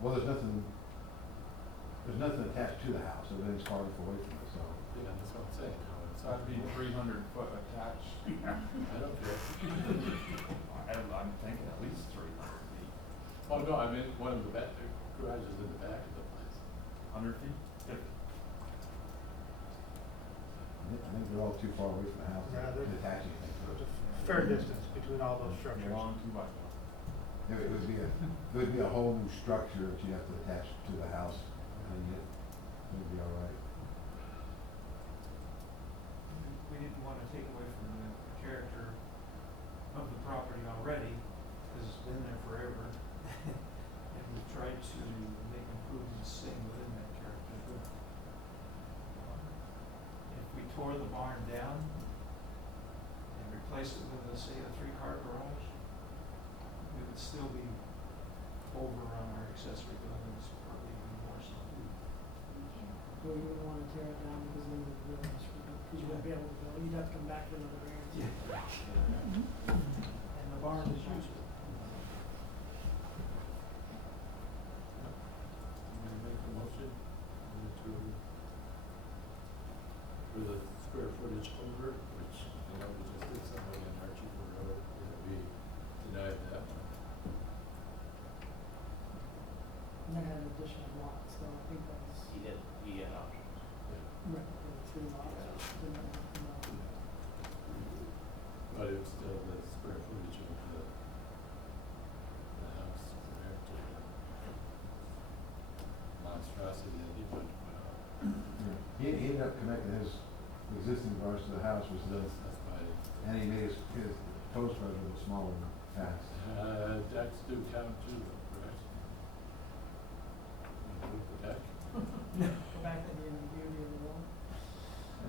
Well, there's nothing, there's nothing attached to the house, everything's farther away from it, so. Yeah, that's what I'm saying. So that'd be 300 foot attached. I don't care. I'm thinking at least 300 feet. Oh, no, I mean, one of the back, the garages in the back of the place. 100 feet? I think they're all too far away from the house Yeah, to they're- attach anything to There's it. a fair distance between all those structures. Long 2x4. It would be a whole new structure that you have to attach to the house, and it would be all right. We didn't wanna take away from the character of the property already, because it's been there forever. And we've tried to make improvements staying within that character. If we tore the barn down and replaced it with, say, a 3-car garage, we would still be over on our accessory buildings, probably even more so. Well, you wouldn't wanna tear it down because then you'd really, because you wouldn't be able to build, you'd have to come back for another variance. And the barn is usable. I'm gonna make a motion to, for the square footage over, which, you know, we just did something in Archie Road, that we denied that one. And they had an additional lot, so I think that's. He had options. Right, there were 3 lots. Didn't have to come out. But it was still the square footage of the house compared to the monstrosity that he would put up. Yeah. He ended up connecting his existing garage to the house, which does, That's why, and he made his post garage a little smaller than past. decks do count too, correct? Include the deck? Go back to the beauty of the wall.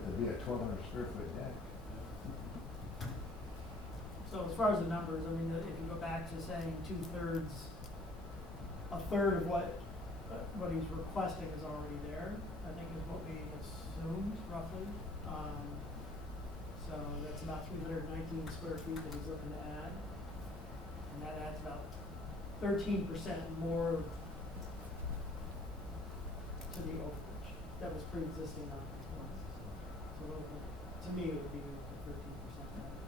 It'd be a 1,200 square foot deck. So as far as the numbers, I mean, if you go back to saying 2/3, a third of what he's requesting is already there, I think is what we assumed roughly. So that's about 319 square feet that he's looking to add. And that adds about 13% more to the overage that was pre-existing on conformance. So to me, it would be the 13% better.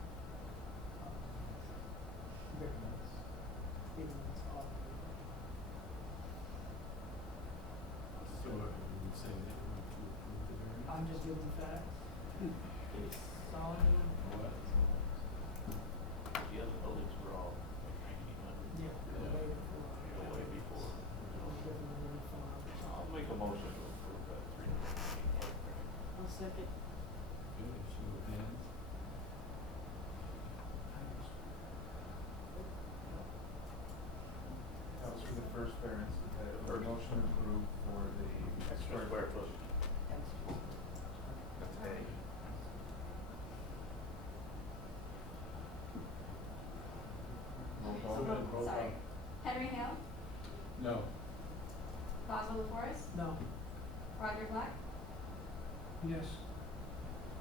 Variance, even if it's off. So we would say that we would approve the variance? I'm just giving facts. It's solid. What? The other buildings were all like 1900. Yeah. Way before. Way before. Different than the farm. I'll make a motion to approve that 300 feet. I'll second. Okay, show of hands. That was for the first variance, the motion approved for the Extra square foot. That's A. Roll call. Roll Sorry. call. Henry Hale, No. Basil LaForest, No. Roger Black, Yes.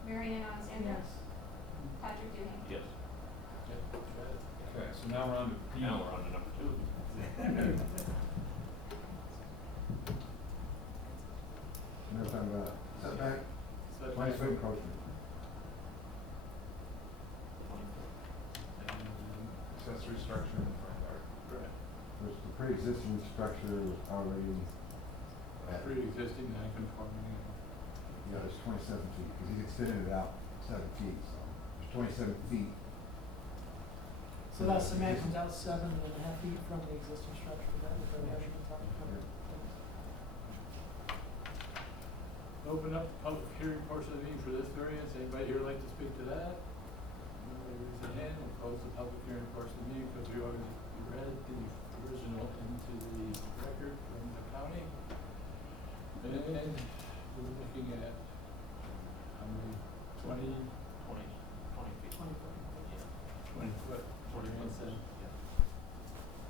Mary Ann Alexander, Yes. Patrick Duhane. Yes. Okay, so now we're on to P. Now we're on to number 2. And they're talking about setback, 20 foot encroachment. Accessory structure in the front yard. Correct. There's the pre-existing structure was already at, Pre-existing, non-conforming. yeah, it's 27 feet, because he's extended it out 7 feet, so there's 27 feet. So that's dimensions out 7.5 feet from the existing structure, that was the measurement on the Yeah. Open up the public hearing portion of the meeting for this variance. Anybody here like to speak to that? Anybody raise their hand? We'll close the public hearing portion of the meeting because we already read the original into the record from the county. And we're looking at how many, 20 20 feet. 20 foot. Yeah. 20 foot, 41 cent. Yeah.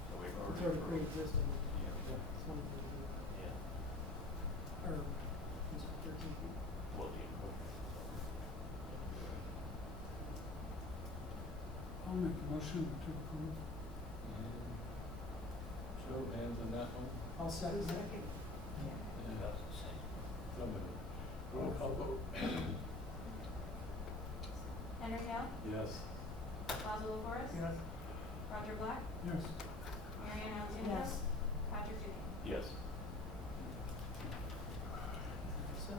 So we've It's already. already approved. pre-existing. Yeah. 20 feet. Yeah. Or, is it 13 feet? Well, the equipment. I'll make a motion to approve. Show of hands on that one. I'll second that. And So moved. Roll call vote. Henry Hale, Yes. Basil LaForest. Yes. Roger Black, Yes. Mary Ann Alexander. Yes. Patrick Duhane. Yes. So,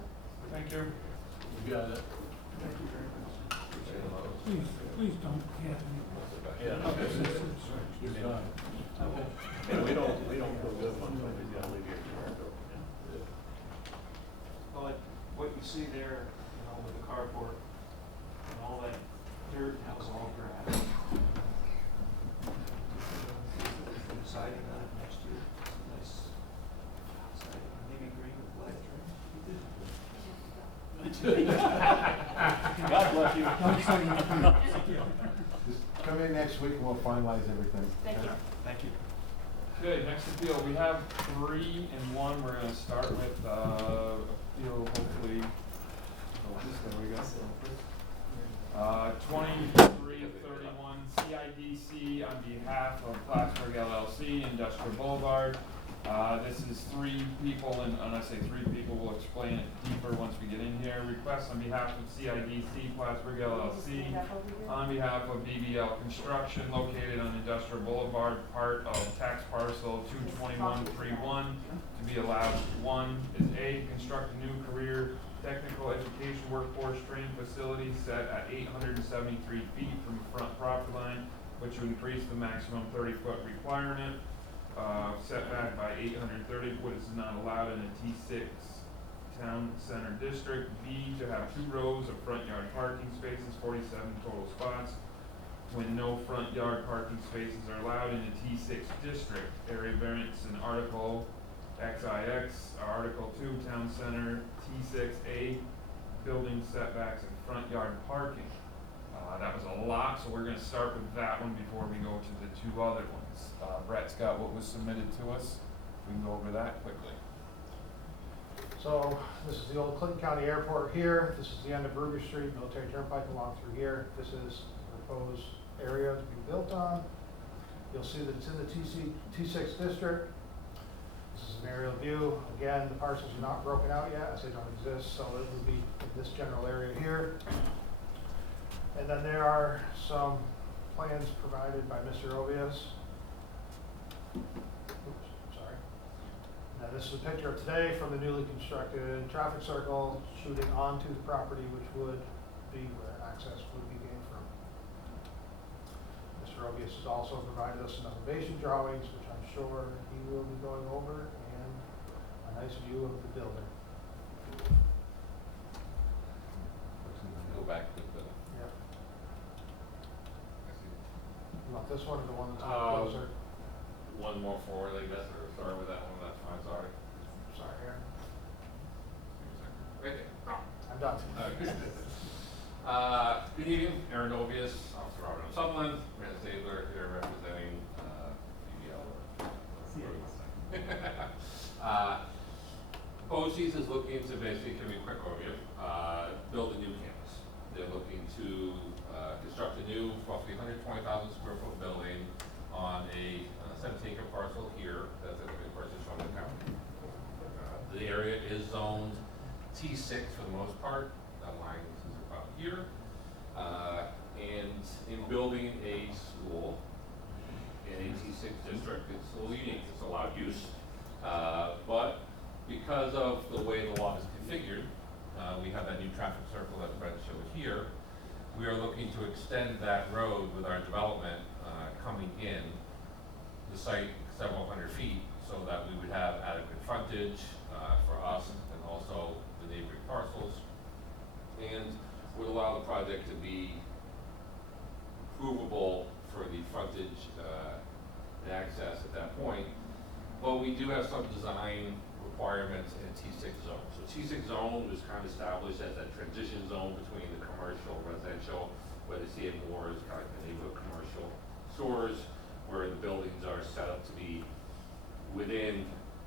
Thank you. You got it. thank you very much. Please don't get me. Yeah. You're done. And we don't go good ones, but we gotta leave here tomorrow. Well, like, what you see there, you know, with the carport and all that dirt, that was all grass. Siding on it next year, nice siding, maybe green with black trim. God bless you. Just come in next week and we'll finalize everything. Thank you. Thank you. Okay, next appeal, we have 3 and 1, we're gonna start with, appeal hopefully, there we go. 2331 CIDC on behalf of Plattsburgh LLC, Industrial Boulevard. This is 3 people, and when I say 3 people, we'll explain it deeper once we get in here. Request on behalf of CIDC, Plattsburgh LLC, on behalf of BBL Construction, located on Industrial Boulevard, part of tax parcel 22131, to be allowed. 1 is A, construct a new career technical education workforce training facility set at 873 feet from the front property line, which would increase the maximum 30-foot requirement. Setback by 830, what is not allowed in a T6 town center district. B, to have 2 rows of front yard parking spaces, 47 total spots, when no front yard parking spaces are allowed in a T6 district. Area variance in Article XIX, Article 2, town center, T6A, building setbacks and front yard parking. That was a lot, so we're gonna start with that one before we go to the 2 other ones. Brett's got what was submitted to us. We can go over that quickly. So this is the old Clinton County Airport here. This is the end of Ruby Street, Military Turnpike along through here. This is the proposed area to be built on. You'll see that it's in the T6 district. This is an aerial view. Again, the parcels are not broken out yet as they don't exist, so it would be in this general area here. And then there are some plans provided by Mr. Ovias. Oops, sorry. Now this is a picture of today from the newly constructed traffic circle shooting onto the property, which would be where access would be gained from. Mr. Ovias has also provided us some elevation drawings, which I'm sure he will be going over, and a nice view of the building. Go back with the. Yep. You want this one or the one that's closer? One more forward, I guess, or start with that one, that's fine, sorry. Sorry, Aaron. Right there. I'm done. Okay. Good evening, Aaron Ovius, Officer Robert M. Sutherland, Brandon Stabler here representing BBL. BOCES is looking to basically, give me a quick overview, build a new campus. They're looking to construct a new roughly 120,000 square foot building on a 17-acre parcel here that's going to be purchased from the county. The area is zoned T6 for the most part. That line is about here. And in building a school in a T6 district, it's a little unique. It's allowed use. But because of the way the lot is configured, we have that new traffic circle that Brett showed here. We are looking to extend that road with our development coming in the site several hundred feet so that we would have adequate frontage for us and also the neighboring parcels, and would allow the project to be provable for the frontage and access at that point. But we do have some design requirements in T6 zone. So T6 zone was kind of established as that transition zone between the commercial and residential, where they see it more as kind of the neighborhood commercial stores, where the buildings are set up to be within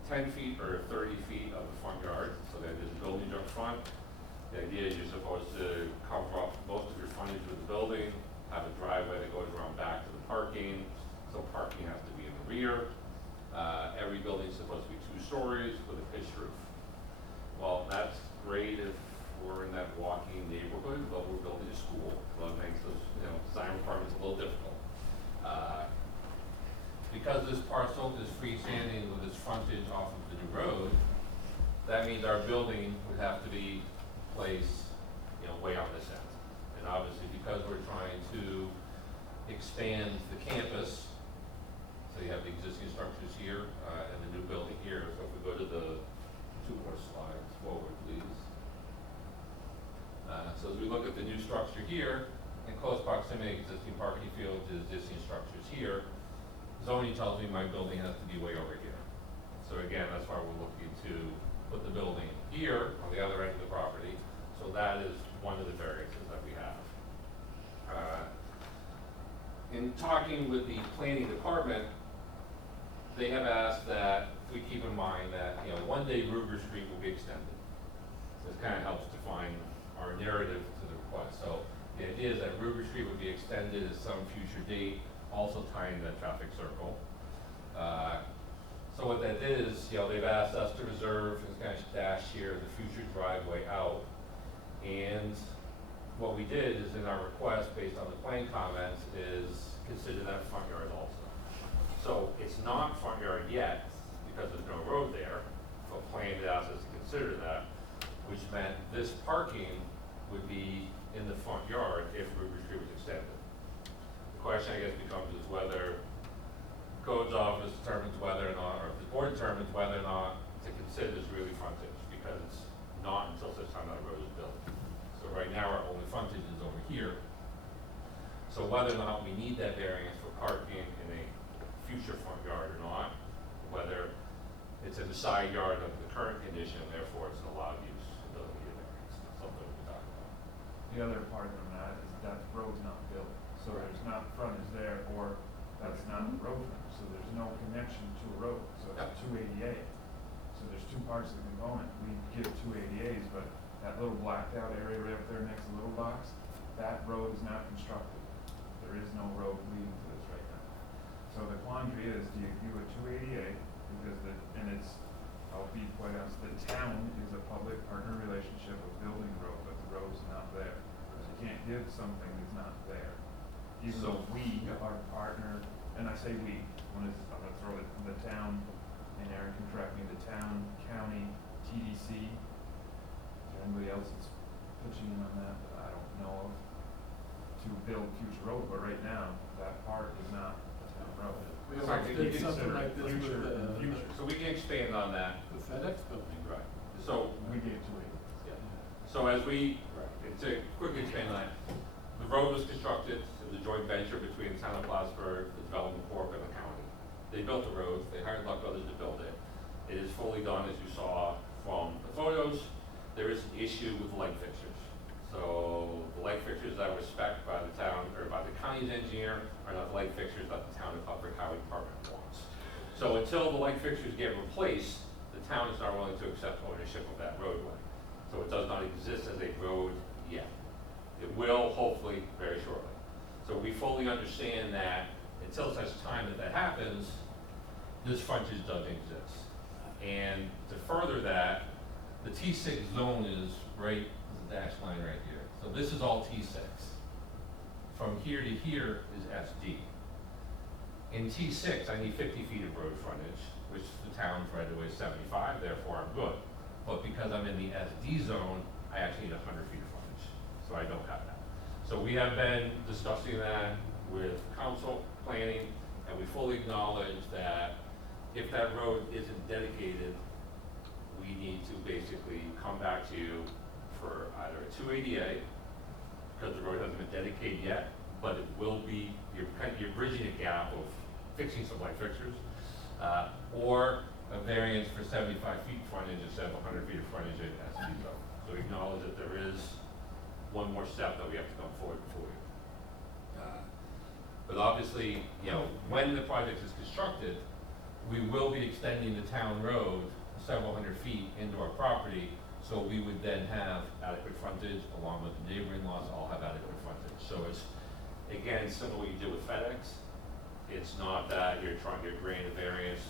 10 feet or 30 feet of the front yard, so that there's buildings up front. The idea is you're supposed to cover up most of your frontage with the building, have a driveway that goes around back to the parking, so parking has to be in the rear. Every building is supposed to be 2 stories with a pitched roof. that's great if we're in that walking neighborhood, but we're building a school, so it makes those, design requirements a little difficult. Because this parcel is freestanding with its frontage off of the new road, that means our building would have to be placed, way on this end. And obviously, because we're trying to expand the campus, so you have the existing structures here, and the new building here, so if we go to the 2 more slides forward, please. So as we look at the new structure here, in close proximity, existing parking field to existing structures here, zoning tells me my building has to be way over here. So again, that's why we're looking to put the building here on the other end of the property. So that is one of the variances that we have. In talking with the planning department, they have asked that we keep in mind that, one day Ruger Street will be extended. This kind of helps define our narrative to the request. So the idea is that Ruger Street would be extended at some future date, also tying that traffic circle. So what that is, they've asked us to reserve, this kind of dash here, the future driveway out. And what we did is in our request, based on the plan comments, is consider that front yard also. So it's not front yard yet, because there's no road there, but plan asked us to consider that, which meant this parking would be in the front yard if Ruger Street was extended. The question, I guess, becomes is whether codes office determines whether or not, or if the board determines whether or not to consider this really frontage, because it's not until such time that road is built. So right now, our only frontage is over here. So whether or not we need that variance for parking in a future front yard or not, whether it's in the side yard of the current condition, therefore it's an allowed use, it doesn't need a variance, something we can talk about. The other part of that is that road's not built, so there's not frontage there, or that's not road frontage, so there's no connection to a road, so it's 288. So there's two parts of the component. We give 288s, but that little blacked out area right up there next to the little box, that road is not constructed. There is no road leading to this right now. So the quandary is, do you do a 288, because I'll be quite honest, the town is a public partner relationship of building road, but the road's not there. So you can't give something that's not there. Even though we are partner, and I say we, I'm gonna throw the town, and Aaron can correct me, the town, county, TDC, is there anybody else that's pitching in on that I don't know of, to build future road, but right now, that part is not a town road. We So almost can did you something consider like this with future. So we can expand on that. the FedEx building. Right. So We gave 288. yeah. So as to quickly expand on that, the road was constructed, it was a joint venture between the town of Plattsburgh, the development corp, and the county. They built the road, they hired Luck Brothers to build it. It is fully done, as you saw from the photos. There is an issue with the light fixtures. So the light fixtures that were spec'd by the town, or by the county's engineer, are not the light fixtures that the town of Plattsburgh Highway Department wants. So until the light fixtures get replaced, the town is not willing to accept ownership of that roadway. So it does not exist as a road yet. It will hopefully very shortly. So we fully understand that until such time that that happens, this frontage doesn't exist. And to further that, the T6 zone is right, there's a dash line right here. So this is all T6. From here to here is SD. In T6, I need 50 feet of road frontage, which the town's right away is 75, therefore I'm good. But because I'm in the SD zone, I actually need 100 feet of frontage, so I don't have that. So we have been discussing that with council, planning, and we fully acknowledge that if that road isn't dedicated, we need to basically come back to you for either a 288, because the road hasn't been dedicated yet, but it will be, you're bridging a gap of fixing some light fixtures, or a variance for 75 feet frontage instead of 100 feet of frontage at SD zone. So we acknowledge that there is one more step that we have to come forward before you. But obviously, when the project is constructed, we will be extending the town road several hundred feet into our property, so we would then have adequate frontage, along with the neighboring lots all have adequate frontage. So it's, again, similar to what you did with FedEx. It's not that you're trying to grant a variance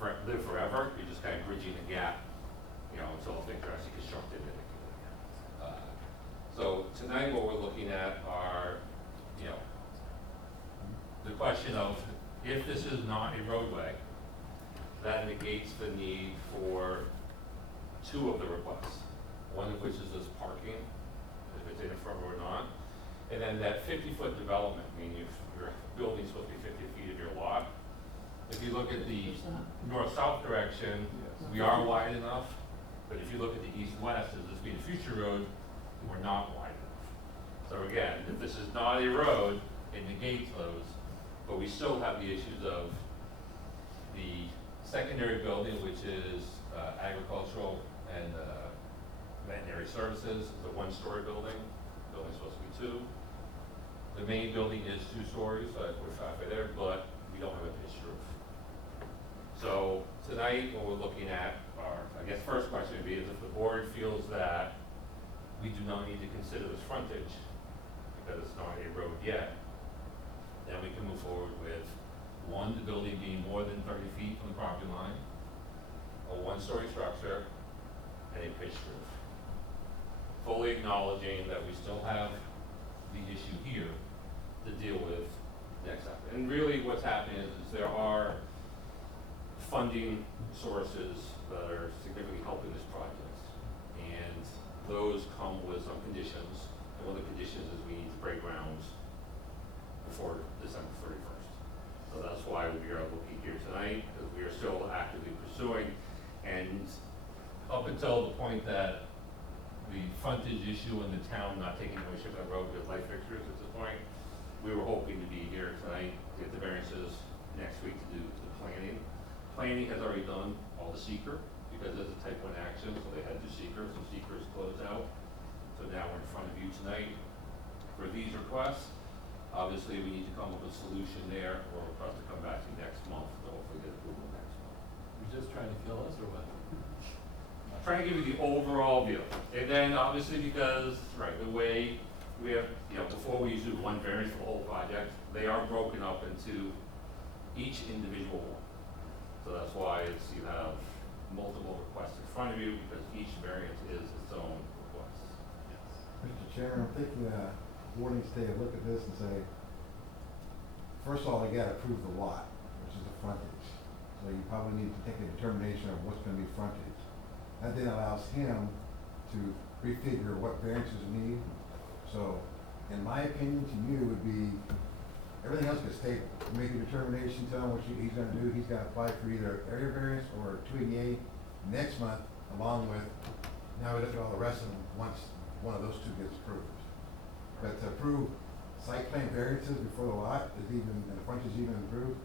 live forever, you're just kind of bridging the gap, you know, until things are actually constructed and so tonight what we're looking at are, you know, the question of if this is not a roadway, that negates the need for two of the requests. One of which is this parking, if it's in front or not. And then that 50-foot development, meaning if your building's supposed to be 50 feet of your lot. If you look at the north-south direction, we are wide enough. But if you look at the east-west, as this being a future road, we're not wide enough. So again, if this is not a road, it negates those. But we still have the issues of the secondary building, which is agricultural and veterinary services, is a one-story building. The building's supposed to be two. The main building is 2 stories, so we're halfway there, but we don't have a pitched roof. So tonight, what we're looking at are, I guess first question would be is if the board feels that we do not need to consider this frontage because it's not a road yet, then we can move forward with one, the building being more than 30 feet from the property line, a 1-story structure, and a pitched roof. Fully acknowledging that we still have the issue here to deal with next up. And really what's happening is there are funding sources that are significantly helping this project. And those come with some conditions. And one of the conditions is we need to break ground before December 31st. So that's why we are looking here tonight, because we are still actively pursuing. And up until the point that the frontage issue and the town not taking ownership of that road with light fixtures at this point, we were hoping to be here tonight, get the variances next week to do the planning. Planning has already done all the seeker, because it's a type 1 action, so they had to do seeker, so seeker is closed out. So now we're in front of you tonight for these requests. Obviously, we need to come up with a solution there, or for us to come back to you next month to hopefully get approval next month. You're just trying to kill us or what? I'm trying to give you the overall view. And then obviously because, right, the way we have, you know, before we used to do one variance for the whole project, they are broken up into each individual one. So that's why it's, you have multiple requests in front of you, because each variance is its own request. Mr. Chairman, I'm thinking, board needs to take a look at this and say, first of all, you gotta approve the lot, which is the frontage. So you probably need to take a determination of what's gonna be frontage. That then allows him to refigure what variances you need. So, in my opinion to you would be, everything else gets tabled. Make a determination, tell him what he's gonna do. He's gotta apply for either area variance or 288 next month, along with, now we look at all the rest of them once one of those two gets approved. But to approve site plan variances before the lot is even, and the frontage is even approved,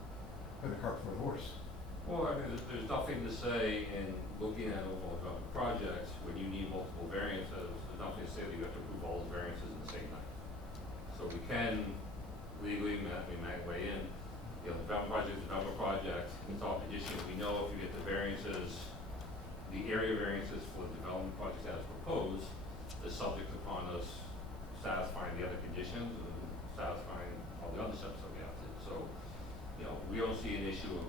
put the cart before the horse. Well, I mean, there's nothing to say in looking at overall development projects when you need multiple variances. There's nothing to say that you have to approve all those variances in the same night. So we can legally, we might weigh in, you know, development project, it's all conditioned. We know if you get the variances, the area variances for the development project as proposed, is subject upon us satisfying the other conditions and satisfying all the other steps that we have to. So, you know, we don't see an issue of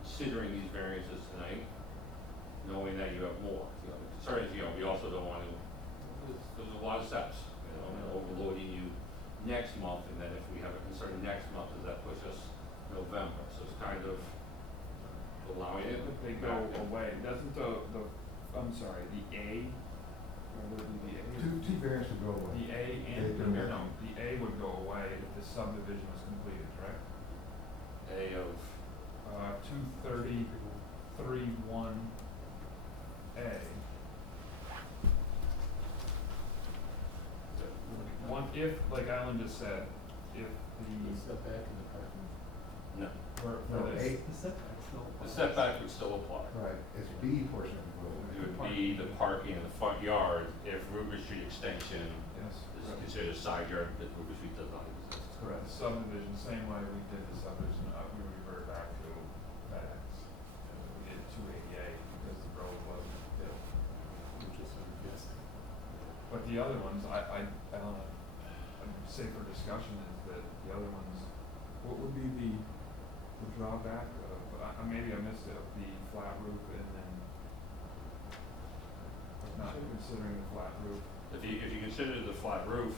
considering these variances tonight, knowing that you have more. You know, the concern is, you know, we also don't want to, there's a lot of steps, you know, and overloading you next month, and then if we have a concern next month, does that push us November? So it's kind of allowing it. But they go away, doesn't I'm sorry, the A, or would it be the A? Two variants would go away. The A and the, no, the A would go away if the subdivision was completed, correct? A of 233-1A. One, if, like Alan just said, if The setback in the parking. no, for No, this, the setback would still apply. Right, it's B portion of the road. It would be the parking in the front yard if Ruger Street extension yes, is considered a side yard that Ruger Street does not exist. correct, the subdivision, same way we did the subdivision, we revert back to FedEx. We did 288 because the road wasn't built. But the other ones, I don't know, I'd say for discussion is that the other ones, what would be the drawback of, maybe I missed it, of the flat roof and then not considering the flat roof. If you consider the flat roof,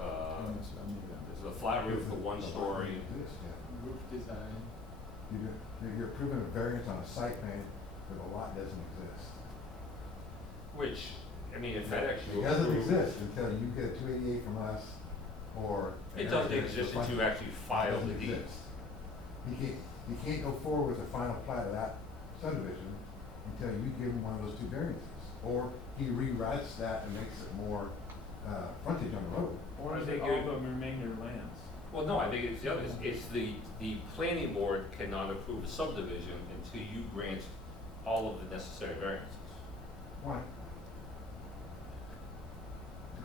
it's a flat roof for one story. Roof design. You're approving a variance on a site plan where the lot doesn't exist. Which, I mean, if that actually. It doesn't exist until you get 288 from us, or. It doesn't exist until you actually file the deed. You can't go forward with the final plat of that subdivision until you give him one of those two variances. Or he rewrites that and makes it more, frontage on the road. Or I think all of them remain their lands. Well, no, I think it's the other, it's the planning board cannot approve a subdivision until you grant all of the necessary variances. Why?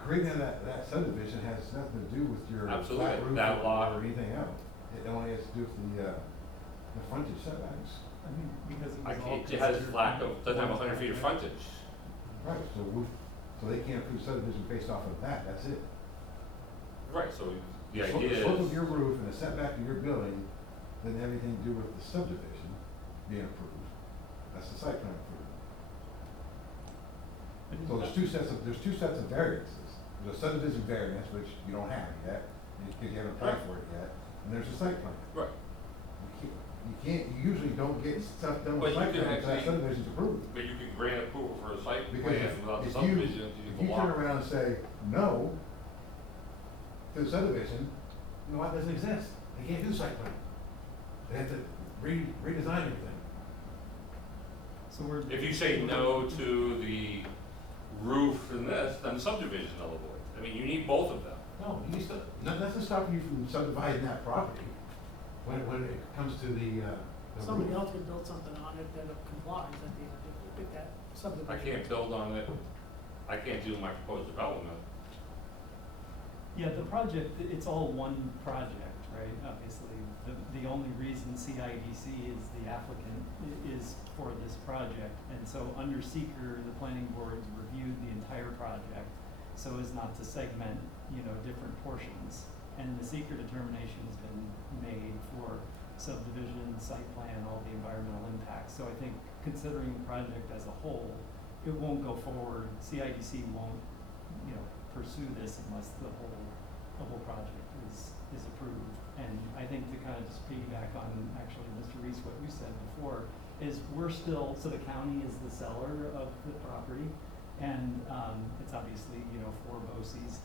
Creating that subdivision has nothing to do with your Absolutely, flat roof that lot. or anything else. It only has to do with the frontage setbacks. I mean, because it I was all can't, it has considered lack of, doesn't have one 100 feet of project. frontage. Right, so they can't approve subdivision based off of that, that's it. Right, so the Slope- idea The slope of is, your roof and the setback of your building, then everything to do with the subdivision being approved. That's the site plan approval. So there's two sets of variances. There's a subdivision variance, which you don't have yet, because you haven't applied for it yet, and there's a site plan. right, You usually don't get stuff done But with you site can plan until that actually- subdivision's approved. but you can grant approval for a site Because plan without the if subdivision, if you you can turn block. around and say, no, to the subdivision, the lot doesn't exist. They can't do site plan. They have to redesign everything. So we're. If you say no to the roof and this, then the subdivision is null and void. I mean, you need both of them. No, you still, nothing's stopping you from subdividing that property when it comes to the Somebody roof. else could build something on it that complies at the end, if that subdivision. I can't build on it, I can't do my proposed development. Yeah, the project, it's all one project, right? Obviously, the only reason CIDC is the applicant is for this project. And so under seeker, the planning board reviewed the entire project so as not to segment, different portions. And the seeker determination has been made for subdivision, site plan, all the environmental impacts. So I think considering the project as a whole, it won't go forward. CIDC won't, pursue this unless the whole project is approved. And I think to kind of just piggyback on actually, Mr. Reese, what you said before, is we're still, so the county is the seller of the property, and it's obviously, for BOCES.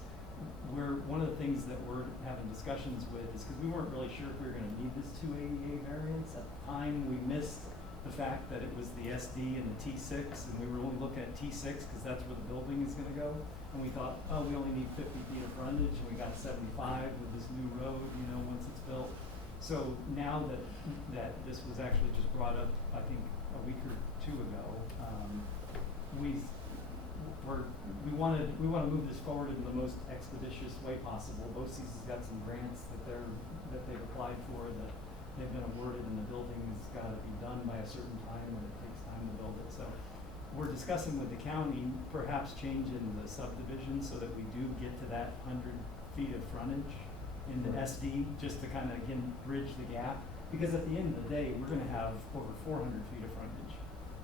One of the things that we're having discussions with is because we weren't really sure if we were gonna need this 280A variance. At the time, we missed the fact that it was the SD and the T6, and we were only looking at T6 because that's where the building is gonna go. And we thought, oh, we only need 50 feet of frontage, and we got 75 with this new road, once it's built. So now that this was actually just brought up, I think, a week or two ago, we want to move this forward in the most expeditious way possible. BOCES has got some grants that they've applied for that they've been awarded, and the building has got to be done by a certain time, and it takes time to build it. So we're discussing with the county perhaps changing the subdivision so that we do get to that 100 feet of frontage in the SD, just to kind of, again, bridge the gap. Because at the end of the day, we're going to have over 400 feet of frontage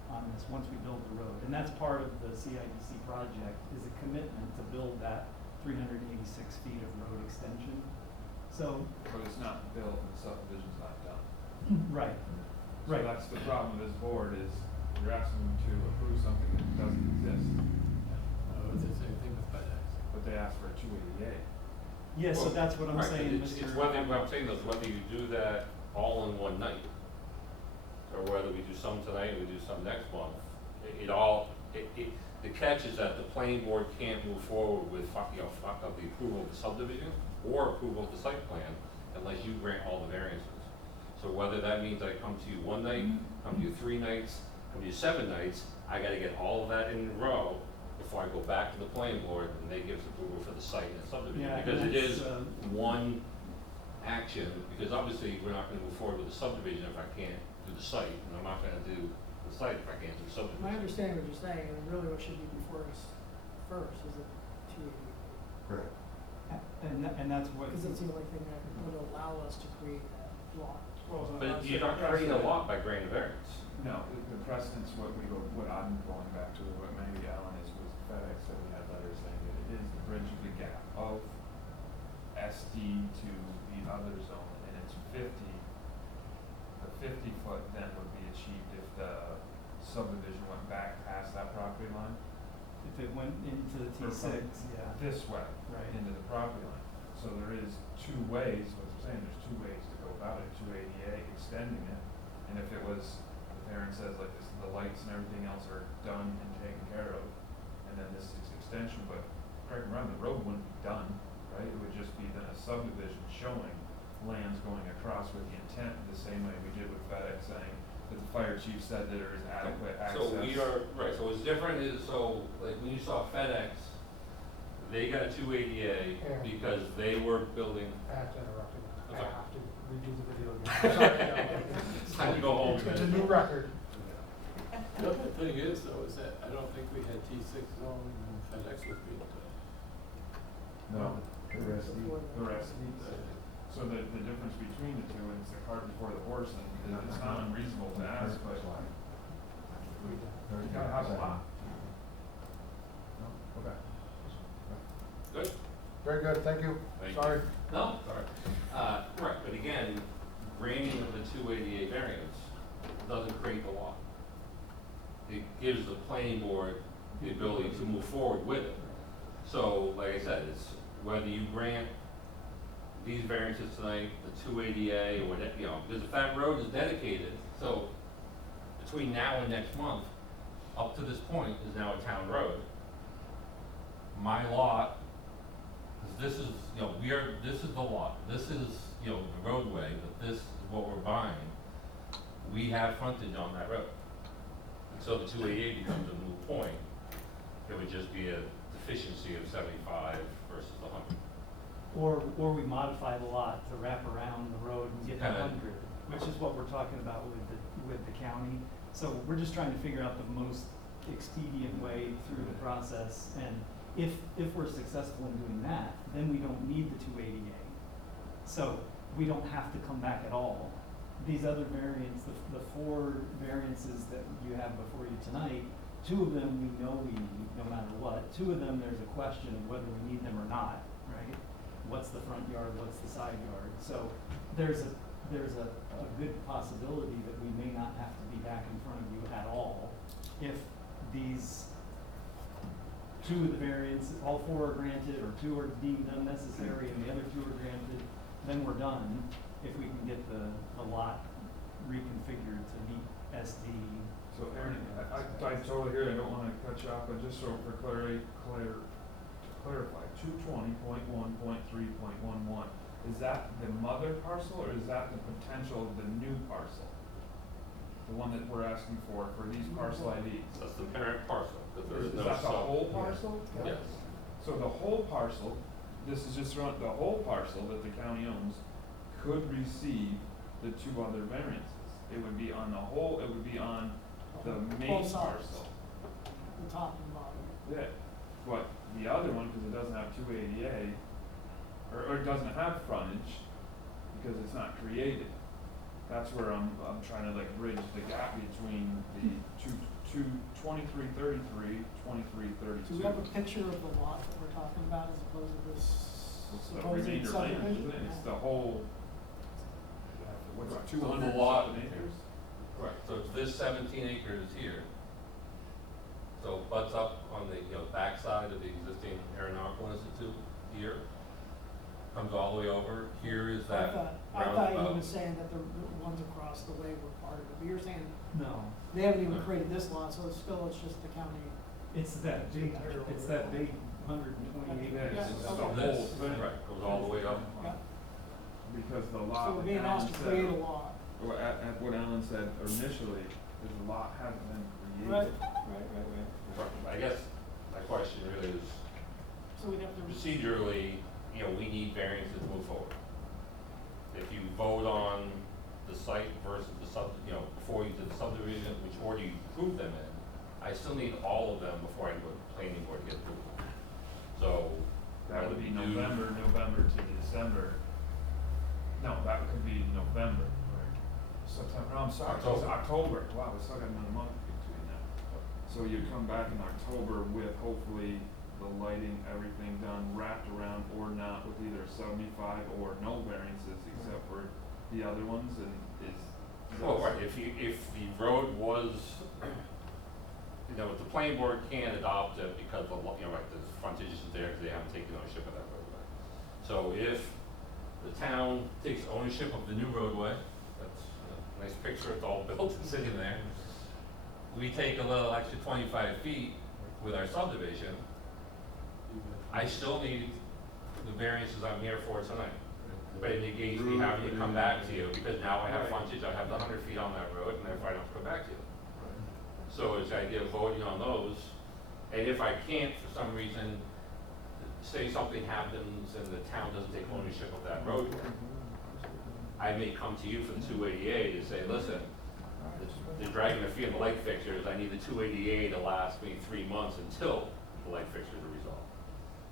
on this once we build the road. And that's part of the CIDC project, is a commitment to build that 386 feet of road extension. So. But it's not built and the subdivision's not done. Right, So right. that's the problem with this board is you're asking them to approve something that doesn't exist, It's the same thing with FedEx. but they ask for a 280A. Yeah, so Well, that's what I'm right, but saying, it's Mr. whether, what I'm saying is whether you do that all in one night, or whether we do some tonight and we do some next month. The catch is that the planning board can't move forward with, the approval of the subdivision or approval of the site plan unless you grant all the variances. So whether that means I come to you one night, come to you 3 nights, come to you 7 nights, I gotta get all of that in a row before I go back to the planning board and they give us approval for the site and subdivision. Yeah, Because it that's, is one action, because obviously we're not gonna move forward with the subdivision if I can't do the site, and I'm not gonna do the site if I can't do the subdivision. I understand what you're saying, and really what should be before us first is a 280. Correct. And that's what. Because it's the only thing that would allow us to create that lot. But you're not creating a lot by granting variance. No, the precedence, what I'm going back to, what maybe Alan is, was FedEx that we had letters saying that it is the bridge of the gap of SD to the other zone, and it's 50. The 50-foot then would be achieved if the subdivision went back past that property line. If it went into the Or T6, from yeah. This way, Right. into the property line. So there is two ways, what I'm saying, there's two ways to go about it, 280A, extending it. And if it was, the parent says like this, the lights and everything else are done and taken care of, and then this is extension, but correct me if I'm wrong, the road wouldn't be done, right? It would just be then a subdivision showing lands going across with the intent the same way we did with FedEx, saying that the fire chief said that there is adequate access. So we are, right, so what's different is, so, like, when you saw FedEx, they got a 280A Yeah. because they were building, I have to interrupt you. I Okay. have to redo the video again. Sorry, it's time to go home. It's a new record. The other thing is though, is that I don't think we had T6 zone when FedEx was being done. No, The rest, the rest needs it. So the difference between the two, and it's the cart before the horse, and it's not unreasonable to ask, but we gotta have a lot. Okay. Good? Very good, thank you. Thank you. Sorry. No, sorry. Right, but again, granting of the 288 variance doesn't create the law. It gives the planning board the ability to move forward with it. So, like I said, it's whether you grant these variances tonight, the 280A, or whatever, you know, because if that road is dedicated, so between now and next month, up to this point is now a town road. My lot, 'cause this is, you know, this is the lot, this is, you know, the roadway, but this is what we're buying. We have frontage on that road. And so the 288 becomes a moot point. It would just be a deficiency of 75 versus 100. Or we modify the lot to wrap around the road and get to Kinda- 100, which is what we're talking about with the county. So we're just trying to figure out the most expedient way through the process, and if we're successful in doing that, then we don't need the 280A. So we don't have to come back at all. These other variants, the four variances that you have before you tonight, two of them we know we need, no matter what. Two of them, there's a question of whether we need them or not, right? What's the front yard, what's the side yard? So there's a good possibility that we may not have to be back in front of you at all if these two of the variants, all four are granted, or two are deemed unnecessary and the other two are granted, then we're done if we can get the lot reconfigured to meet SD. So Aaron, I totally hear you, I don't wanna cut you off, but just so for clarify, 220.1.3.11, is that the mother parcel, or is that the potential of the new parcel? The one that we're asking for these parcel IDs? That's the parent parcel, because there is Is no that the sub. whole parcel? Yes. So the whole parcel, this is just the whole parcel that the county owns could receive the two other variances. It would be on the whole, it would be on the main Both sides. parcel. The top and bottom. Yeah, but the other one, because it doesn't have 280A, or it doesn't have frontage, because it's not created. That's where I'm trying to like bridge the gap between the 2333, 2332. Do we have a picture of the lot that we're talking about as opposed to this It's the supposed remainder land, subdivision? isn't it? It's the whole, what's it, So the 200 lot- something acres? Right, so it's this 17 acres here. So it butts up on the, you know, backside of the existing Aeronautical Institute here. Comes all the way over. Here is that I thought you roundabout. were saying that the ones across the way were part of it, but you're saying No, they haven't even created this lot, so it's just the county. it's that big 120 Yeah, acres. it's just the okay. whole This, thing. right, goes all the way up. Yeah. Because the So lot we're that being Alan asked to create a said, lot. or at what Alan said initially, is the lot hasn't been Right, created. right. I guess my question really is, So we'd have to. procedurally, you know, we need variances to move forward. If you vote on the site versus the you know, before you do the subdivision, which order you approve them in, I still need all of them before I go to the planning board to get approval. So. That would be do- November to December. No, that could be November. September, no, I'm sorry, it's October. October. Wow, we still got another month between that. So you come back in October with hopefully the lighting, everything done, wrapped around or not, with either 75 or no variances except for the other ones, and is. Well, right, if the road was, if the planning board can't adopt it because the, the frontage isn't there because they haven't taken ownership of that roadway. So if the town takes ownership of the new roadway, that's a nice picture, it's all built and sitting there. We take a little extra 25 feet with our subdivision, I still need the variances I'm here for tonight. But it negates me having to come back to you, because now I have frontage, I have the 100 feet on that road, and therefore I don't have to come back to you. So it's the idea of voting on those, and if I can't, for some reason, say something happens and the town doesn't take ownership of that road, I may come to you for the 280A to say, listen, they're dragging their feet on the light fixtures, I need the 280A to last me 3 months until the light fixtures are resolved.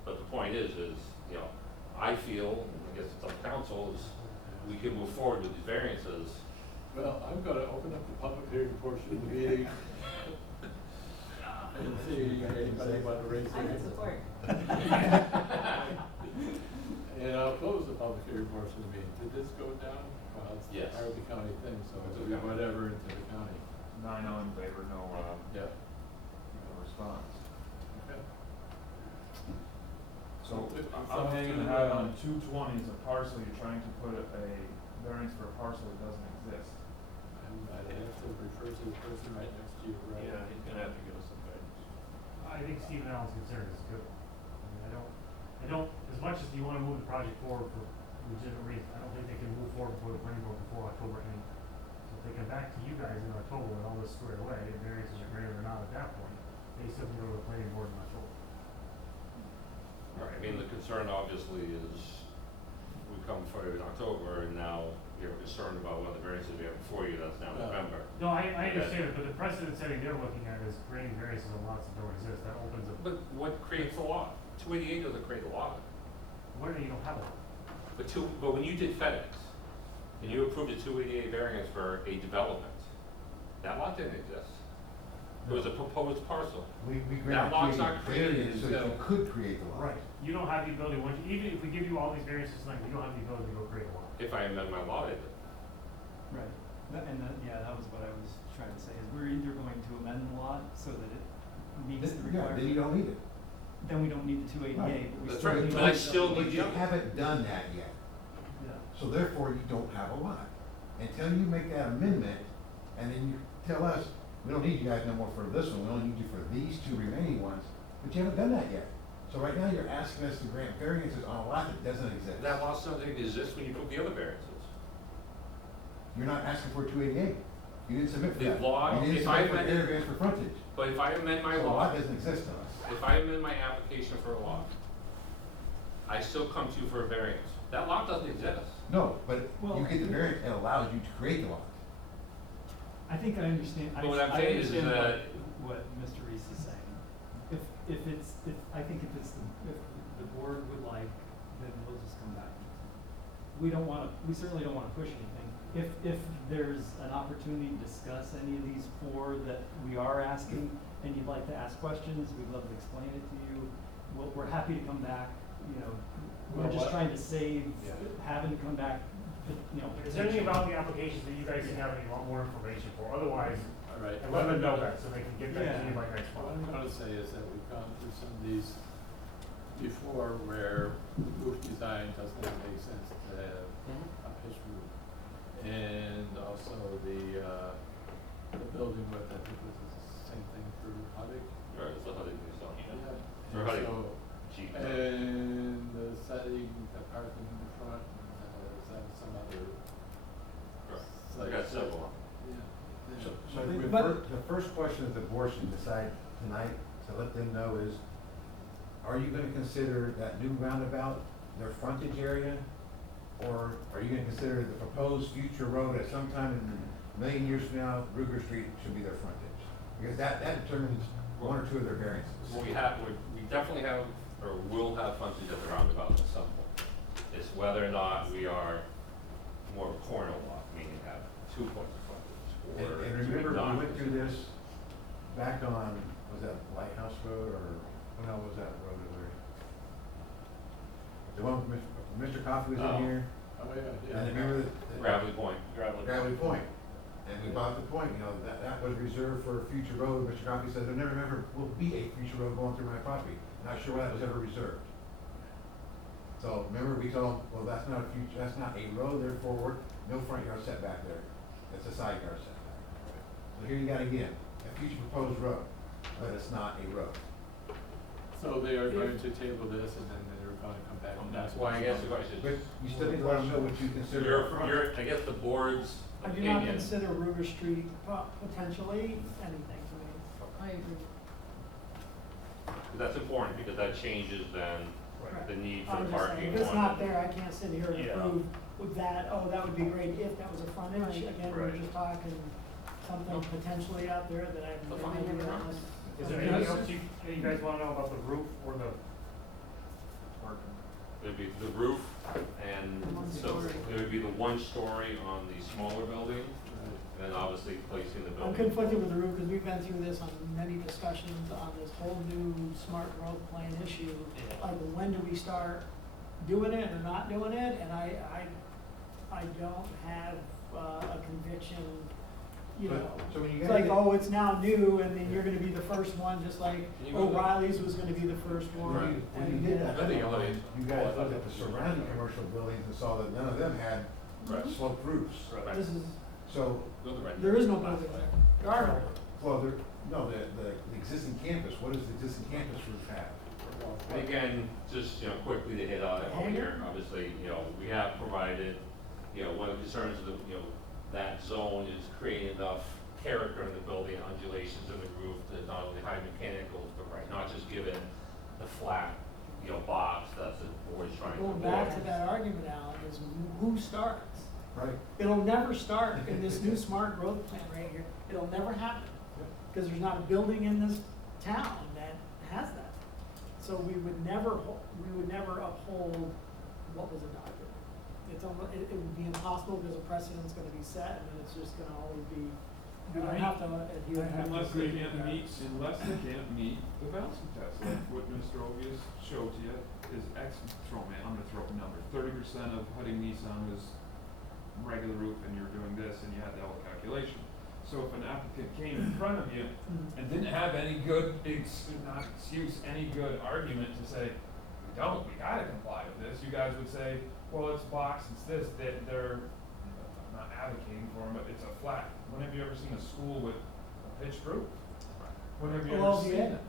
But the point is, I feel, I guess it's up to council, is we can move forward with these variances. Well, I'm gonna open up the public hearing portion of the meeting. And see anybody want to raise their I hand. can support. And I'll close the public hearing portion of the meeting. Did this go down? Well, it's Yes. part of the county thing, so It's it'll be okay. whatever into the county. 9-0 in favor, no Yeah. response. Okay. So I'm hanging the hat on 220 is a parcel, you're trying to put a variance for a parcel that doesn't exist. And I'd have to refer to the person right next to you, right? Yeah, he's gonna have to give us some guidance. I think Stephen Allen's concern is good. I mean, I don't, as much as you wanna move the project forward for legitimate reasons, I don't think they can move forward before the planning board before October 8th. So if they come back to you guys in October with all this squared away, and variances are granted or not at that point, they still can go to the planning board in October. Right, I mean, the concern obviously is, we come for you in October, and now you're concerned about what the variances we have before you, that's now November. No, I understand it, but the precedent setting they're looking at is granting variances on lots that don't exist, that opens up. But what creates a lot? 288 doesn't create a lot. Where do you don't have a lot? But when you did FedEx, and you approved a 288 variance for a development, that lot didn't exist. It was a proposed parcel. We That lot's granted not created variance so that you until- could create the lot. Right, you don't have the ability, even if we give you all these variances tonight, you don't have the ability to go create a lot. If I amend my lot, I did. Right, that was what I was trying to say, is we're either going to amend the lot so that it meets the Yeah, then you requirement. don't need it. Then we don't need the 288, Right. but we That's still right, need. but I still But need you the other. haven't done that yet. Yeah. So therefore, you don't have a lot. Until you make that amendment, and then you tell us, we don't need you guys no more for this one, we only need you for these 2 remaining ones, but you haven't done that yet. So right now, you're asking us to grant variances on a lot that doesn't exist. That lot still didn't exist when you took the other variances. You're not asking for 288. You didn't submit for The that. law- You didn't if I submit for amended- air variance for frontage. But if I amend my So a lot lot, doesn't exist to us. if I amend my application for a lot, I still come to you for a variance. That lot doesn't exist. No, but Well- you get the variance, it allows you to create the lot. I think I understand, But what I'm saying is understand that- what Mr. Reese is saying. I think if the board would like, then we'll just come back. We certainly don't wanna push anything. If there's an opportunity to discuss any of these 4 that we are asking, and you'd like to ask questions, we'd love to explain it to you. We're happy to come back, we're Well, just what- trying to save Yeah. having to come back, Is there anything about the applications that you guys can have any more information for, otherwise, All right. and let them know that, so they can get back to you by next What month. I'm gonna say is that we've gone through some of these before where roof design doesn't make sense to have a pitched roof. And also the building width, I think was the same thing for Huddick. Right, it's a hundred and something. Yeah. For Huddick. So- Jeep. And the setting, the parking in the front, is that some other? Right. I got several. Yeah. So Yeah. I think the first question that the board should decide tonight, to let them know is, are you gonna consider that new roundabout their frontage area? Or are you gonna consider the proposed future road at some time in a million years from now, Ruger Street should be their frontage? Because that determines 1 or 2 of their variances. Well, we definitely have, or will have frontage at the roundabout at some point. It's whether or not we are more of a corner lot, meaning have 2 points of frontage, or And remember, we not. went through this back on, was that Lighthouse Road or, what hell was that road over there? The one Mr. Coffey was Oh. in here, Oh, yeah, and yeah. remember the. Gravelly Point. Gravelly Point. And we bought the point, you know, that was reserved for a future road. Mr. Coffey said, there never ever will be a future road going through my property. Not sure why that was ever reserved. So remember, we told him, well, that's not a future, that's not a road, therefore, no front yard setback there. It's a side yard setback. So here you got again, a future proposed road, but it's not a road. So they are going to table this and then they're gonna come back. And that's why I guess the question But is, you still need to let them know what you consider your, a front. your, I guess the board's I do not opinion. consider Ruger Street potentially anything to me. I agree. That's important because that changes then the need for I'm the just parking. saying, if it's on- not there, I can't sit here and Yeah. approve with that, oh, that would be great if that was a frontage. Right. Again, we're Right. just talking something potentially out there that I have no Fine. idea on. Is there anything else you guys wanna know about the roof or the parking? It'd be the roof and One so story. it would be the one story on the smaller building and then obviously placing the I'm building. conflicted with the roof because we've been through this on many discussions on this whole new smart growth plan issue. Like, when do we start doing it or not doing it? And I don't have a conviction, you But- know. so when you It's guys like, get- oh, it's now new and then you're gonna be the first one, just like You go- O'Reilly's was gonna be the first one. Right. When and you did that, I think elevation. you guys looked at the surrounding commercial buildings and saw that none of them had Right. sloped roofs. Right. This is, So, Build it right there is no building there. There are no. well, the existing campus, what does the existing campus roof have? And again, just, quickly to hit on it over here, obviously, we have provided, one of the concerns of the, that zone is creating enough character in the building, undulations in the roof, that not only high mechanicals, but not just give it the flat, box that's the board's trying to Going avoid. back to that argument, Alan, is who starts? Right. It'll never start in this new smart growth plan right here. It'll never happen. Because there's not a building in this town that has that. So we would never uphold what was adopted. It's almost, it would be impossible because a precedent's gonna be set and then it's just gonna always be, you don't have to adhere to. Unless they can't meet the balancing test, like what Mr. Ovius showed to you is I'm gonna throw a number, 30% of Hutting Nissan was regular roof and you were doing this and you had the whole calculation. So if an applicant came in front of you and didn't have any good, any good argument to say, we gotta comply with this, you guys would say, well, it's box, it's this, they're I'm not advocating for them, but it's a flat. When have you ever seen a school with a pitched roof? When have you ever Well, seen yeah. it?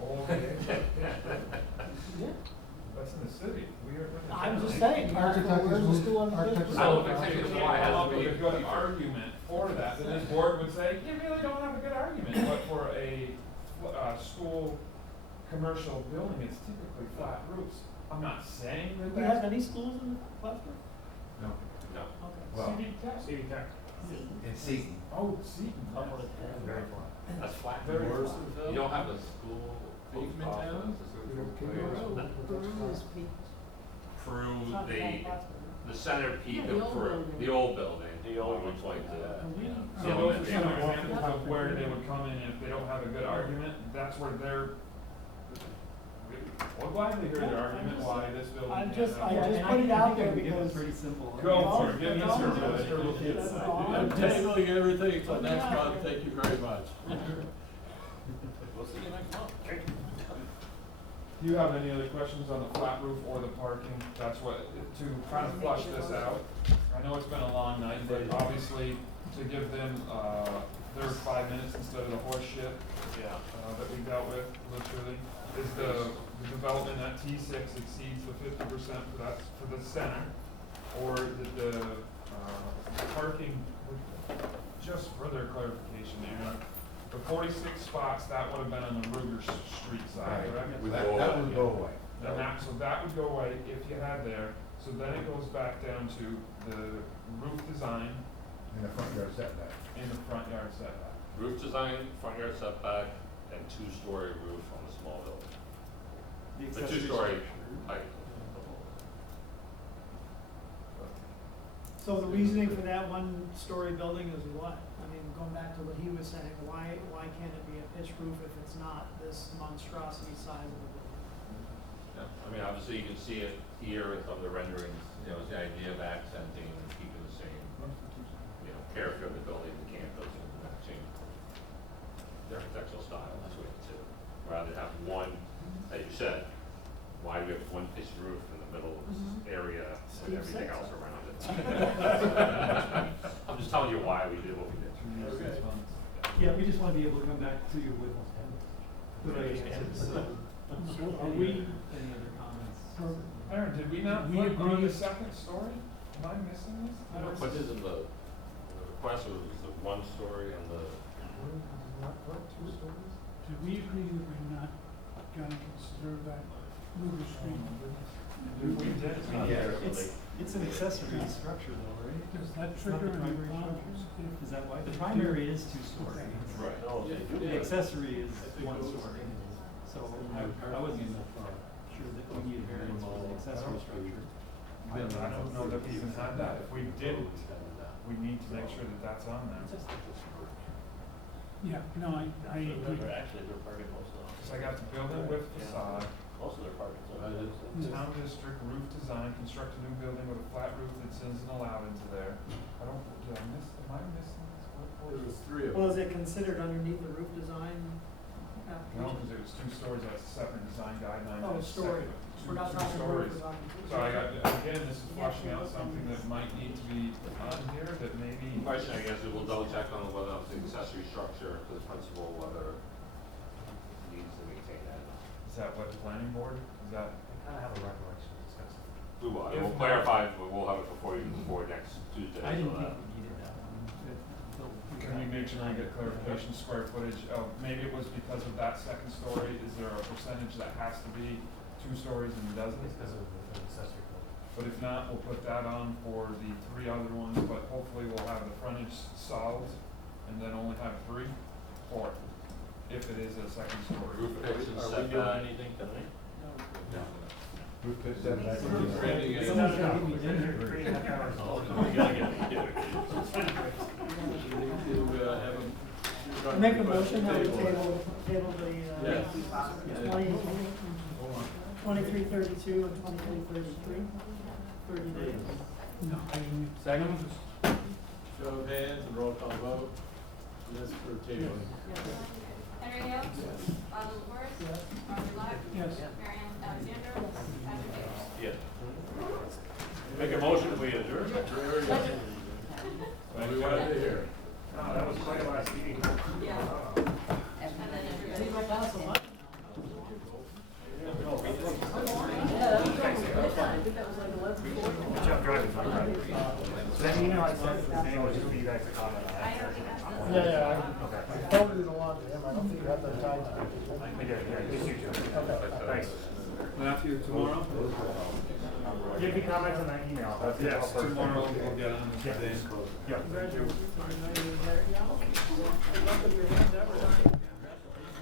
Oh, yeah. Yeah. That's in the city. I'm just saying, where's the school on the district? I don't think it's why it has Come up to with be. a good argument for that, then this board would say, you really don't have a good argument, but for a, school commercial building, it's typically flat roofs. I'm not saying that Do we have that's. any schools in Plattsburgh? No. No. Okay. Well, CD Tech. in Seton. Oh, Seton. Very flat. That's flat. Very Worse flat. than You don't have a school, post Pavement office, town? Peru is peak. Crew, It's not Plattsburgh. the center peak Yeah, of the old Crew, building. the old building. The old I would point to that. So those are some examples of where they would come in if they don't have a good argument, that's where they're, we'll gladly hear their argument why this building I can't just have. put it out there because. Pretty simple. Go for it, give me That's all. some, Mr. Lefebvre. That's all. I'm tabling everything till next Yeah. month, thank you very much. We'll see you next month. Do you have any other questions on the flat roof or the parking? That's what, to kind of flush this out. I know it's been a long night, but obviously to give them, their 5 minutes instead of the horse shit, that we dealt with, literally, is the development at T6 exceeds the 50% for the center, or the parking, just further clarification, Aaron, the 46 spots, that would have been on the Ruger Street side, correct? Would That go that away. would go away. So that would go away if you had there, so then it goes back down to the roof design In the front yard setback. in the front yard setback. Roof design, front yard setback, and two-story roof on the small building. The two-story height. So the reasoning for that one-story building is what? I mean, going back to what he was saying, why can't it be a pitched roof if it's not this monstrosity size of a building? Yeah, I mean, obviously you can see it here in some of the renderings, you know, it's the idea of accenting and keeping the same, you know, character of the building, the camp doesn't matching the architectural style, that's what it's do. Rather than have one, as you said, why do we have one pitched roof in the middle of this area and Steve everything said else so. around it? I'm just telling you why we did what we did. Okay. Yeah, we just want to be able to come back to you with good ideas, so. Any other comments? Aaron, did we not We put on agree. the second story? Am I missing this? I don't What see- is in the request was the one story and the, Did we agree that we're not gonna consider that River Street? We did. It's an accessory structure though, right? Does that It's not trigger the any primary problems? structure? Is that why? The primary is 2-story. right. The accessory is 1-story. So I wasn't sure that we needed variance for the accessory structure. I don't know that we even had that. If we didn't, we need to make sure that that's on there. Yeah, no, I agree. Actually, they're parking most of them. Cause I got the building with facade, Most of their parking's on Right, this. town district roof design, construct a new building with a flat roof that's isn't allowed into there. I don't, did I miss, am I missing this? There was three of them. Well, is it considered underneath the roof design No, application? cause it was 2 stories, that's a separate design guideline. Oh, It's story. separate. We're not Two talking stories. roof design. So I got, again, this is flushing out something that might need to be on here, that maybe. The question, I guess, is we'll double check on whether it's an accessory structure for the principal, whether it needs to maintain that. Is that what the planning board, is that? I kinda have a recollection of discussing. We will, If we'll not- clarify, we'll have it before you, before next Tuesday. I didn't so think that- we needed that one. until we Can we got- make sure we get clarification, square footage, oh, maybe it was because of that second story, is there a percentage that has to be 2 stories and doesn't? It's because of the accessory building. But if not, we'll put that on for the 3 other ones, but hopefully we'll have the frontage solved and then only have 3, or if it is a second story. Roof addition Are we doing setback. anything tonight? Roof pitch setback. Randy, you Someone's gotta- gonna give me dinner. 3.5 hours. Oh, we gotta get it. you need to, have them. Make a motion that we table the, Yes. 2332 and 2333, 30 days. No, I didn't. Second? Show of hands and roll call vote. This for tabling. Henry Hale. Basil Forrest. Yes. Roger Black. Yes. Mary Ann Alexander. Patrick Davis. Yes. Make a motion if we adjourn. What do we want to hear? No, that was quite a last meeting. Yeah. And then everybody. Anybody else want? Yeah, that was over. I think that was like 11:40. Jeff driving, right? That email I sent, the name was just for you guys to comment on. I don't think that's. Okay. I forwarded it along to him, I don't think you have the time to. I did, yeah, just you two. Okay. Thanks. Matthew, tomorrow? Give me comments on that email. That's it. Yes, tomorrow we'll get on Yeah. the thing. Yeah. Congratulations on your, there you go. Good luck with your hand, that was.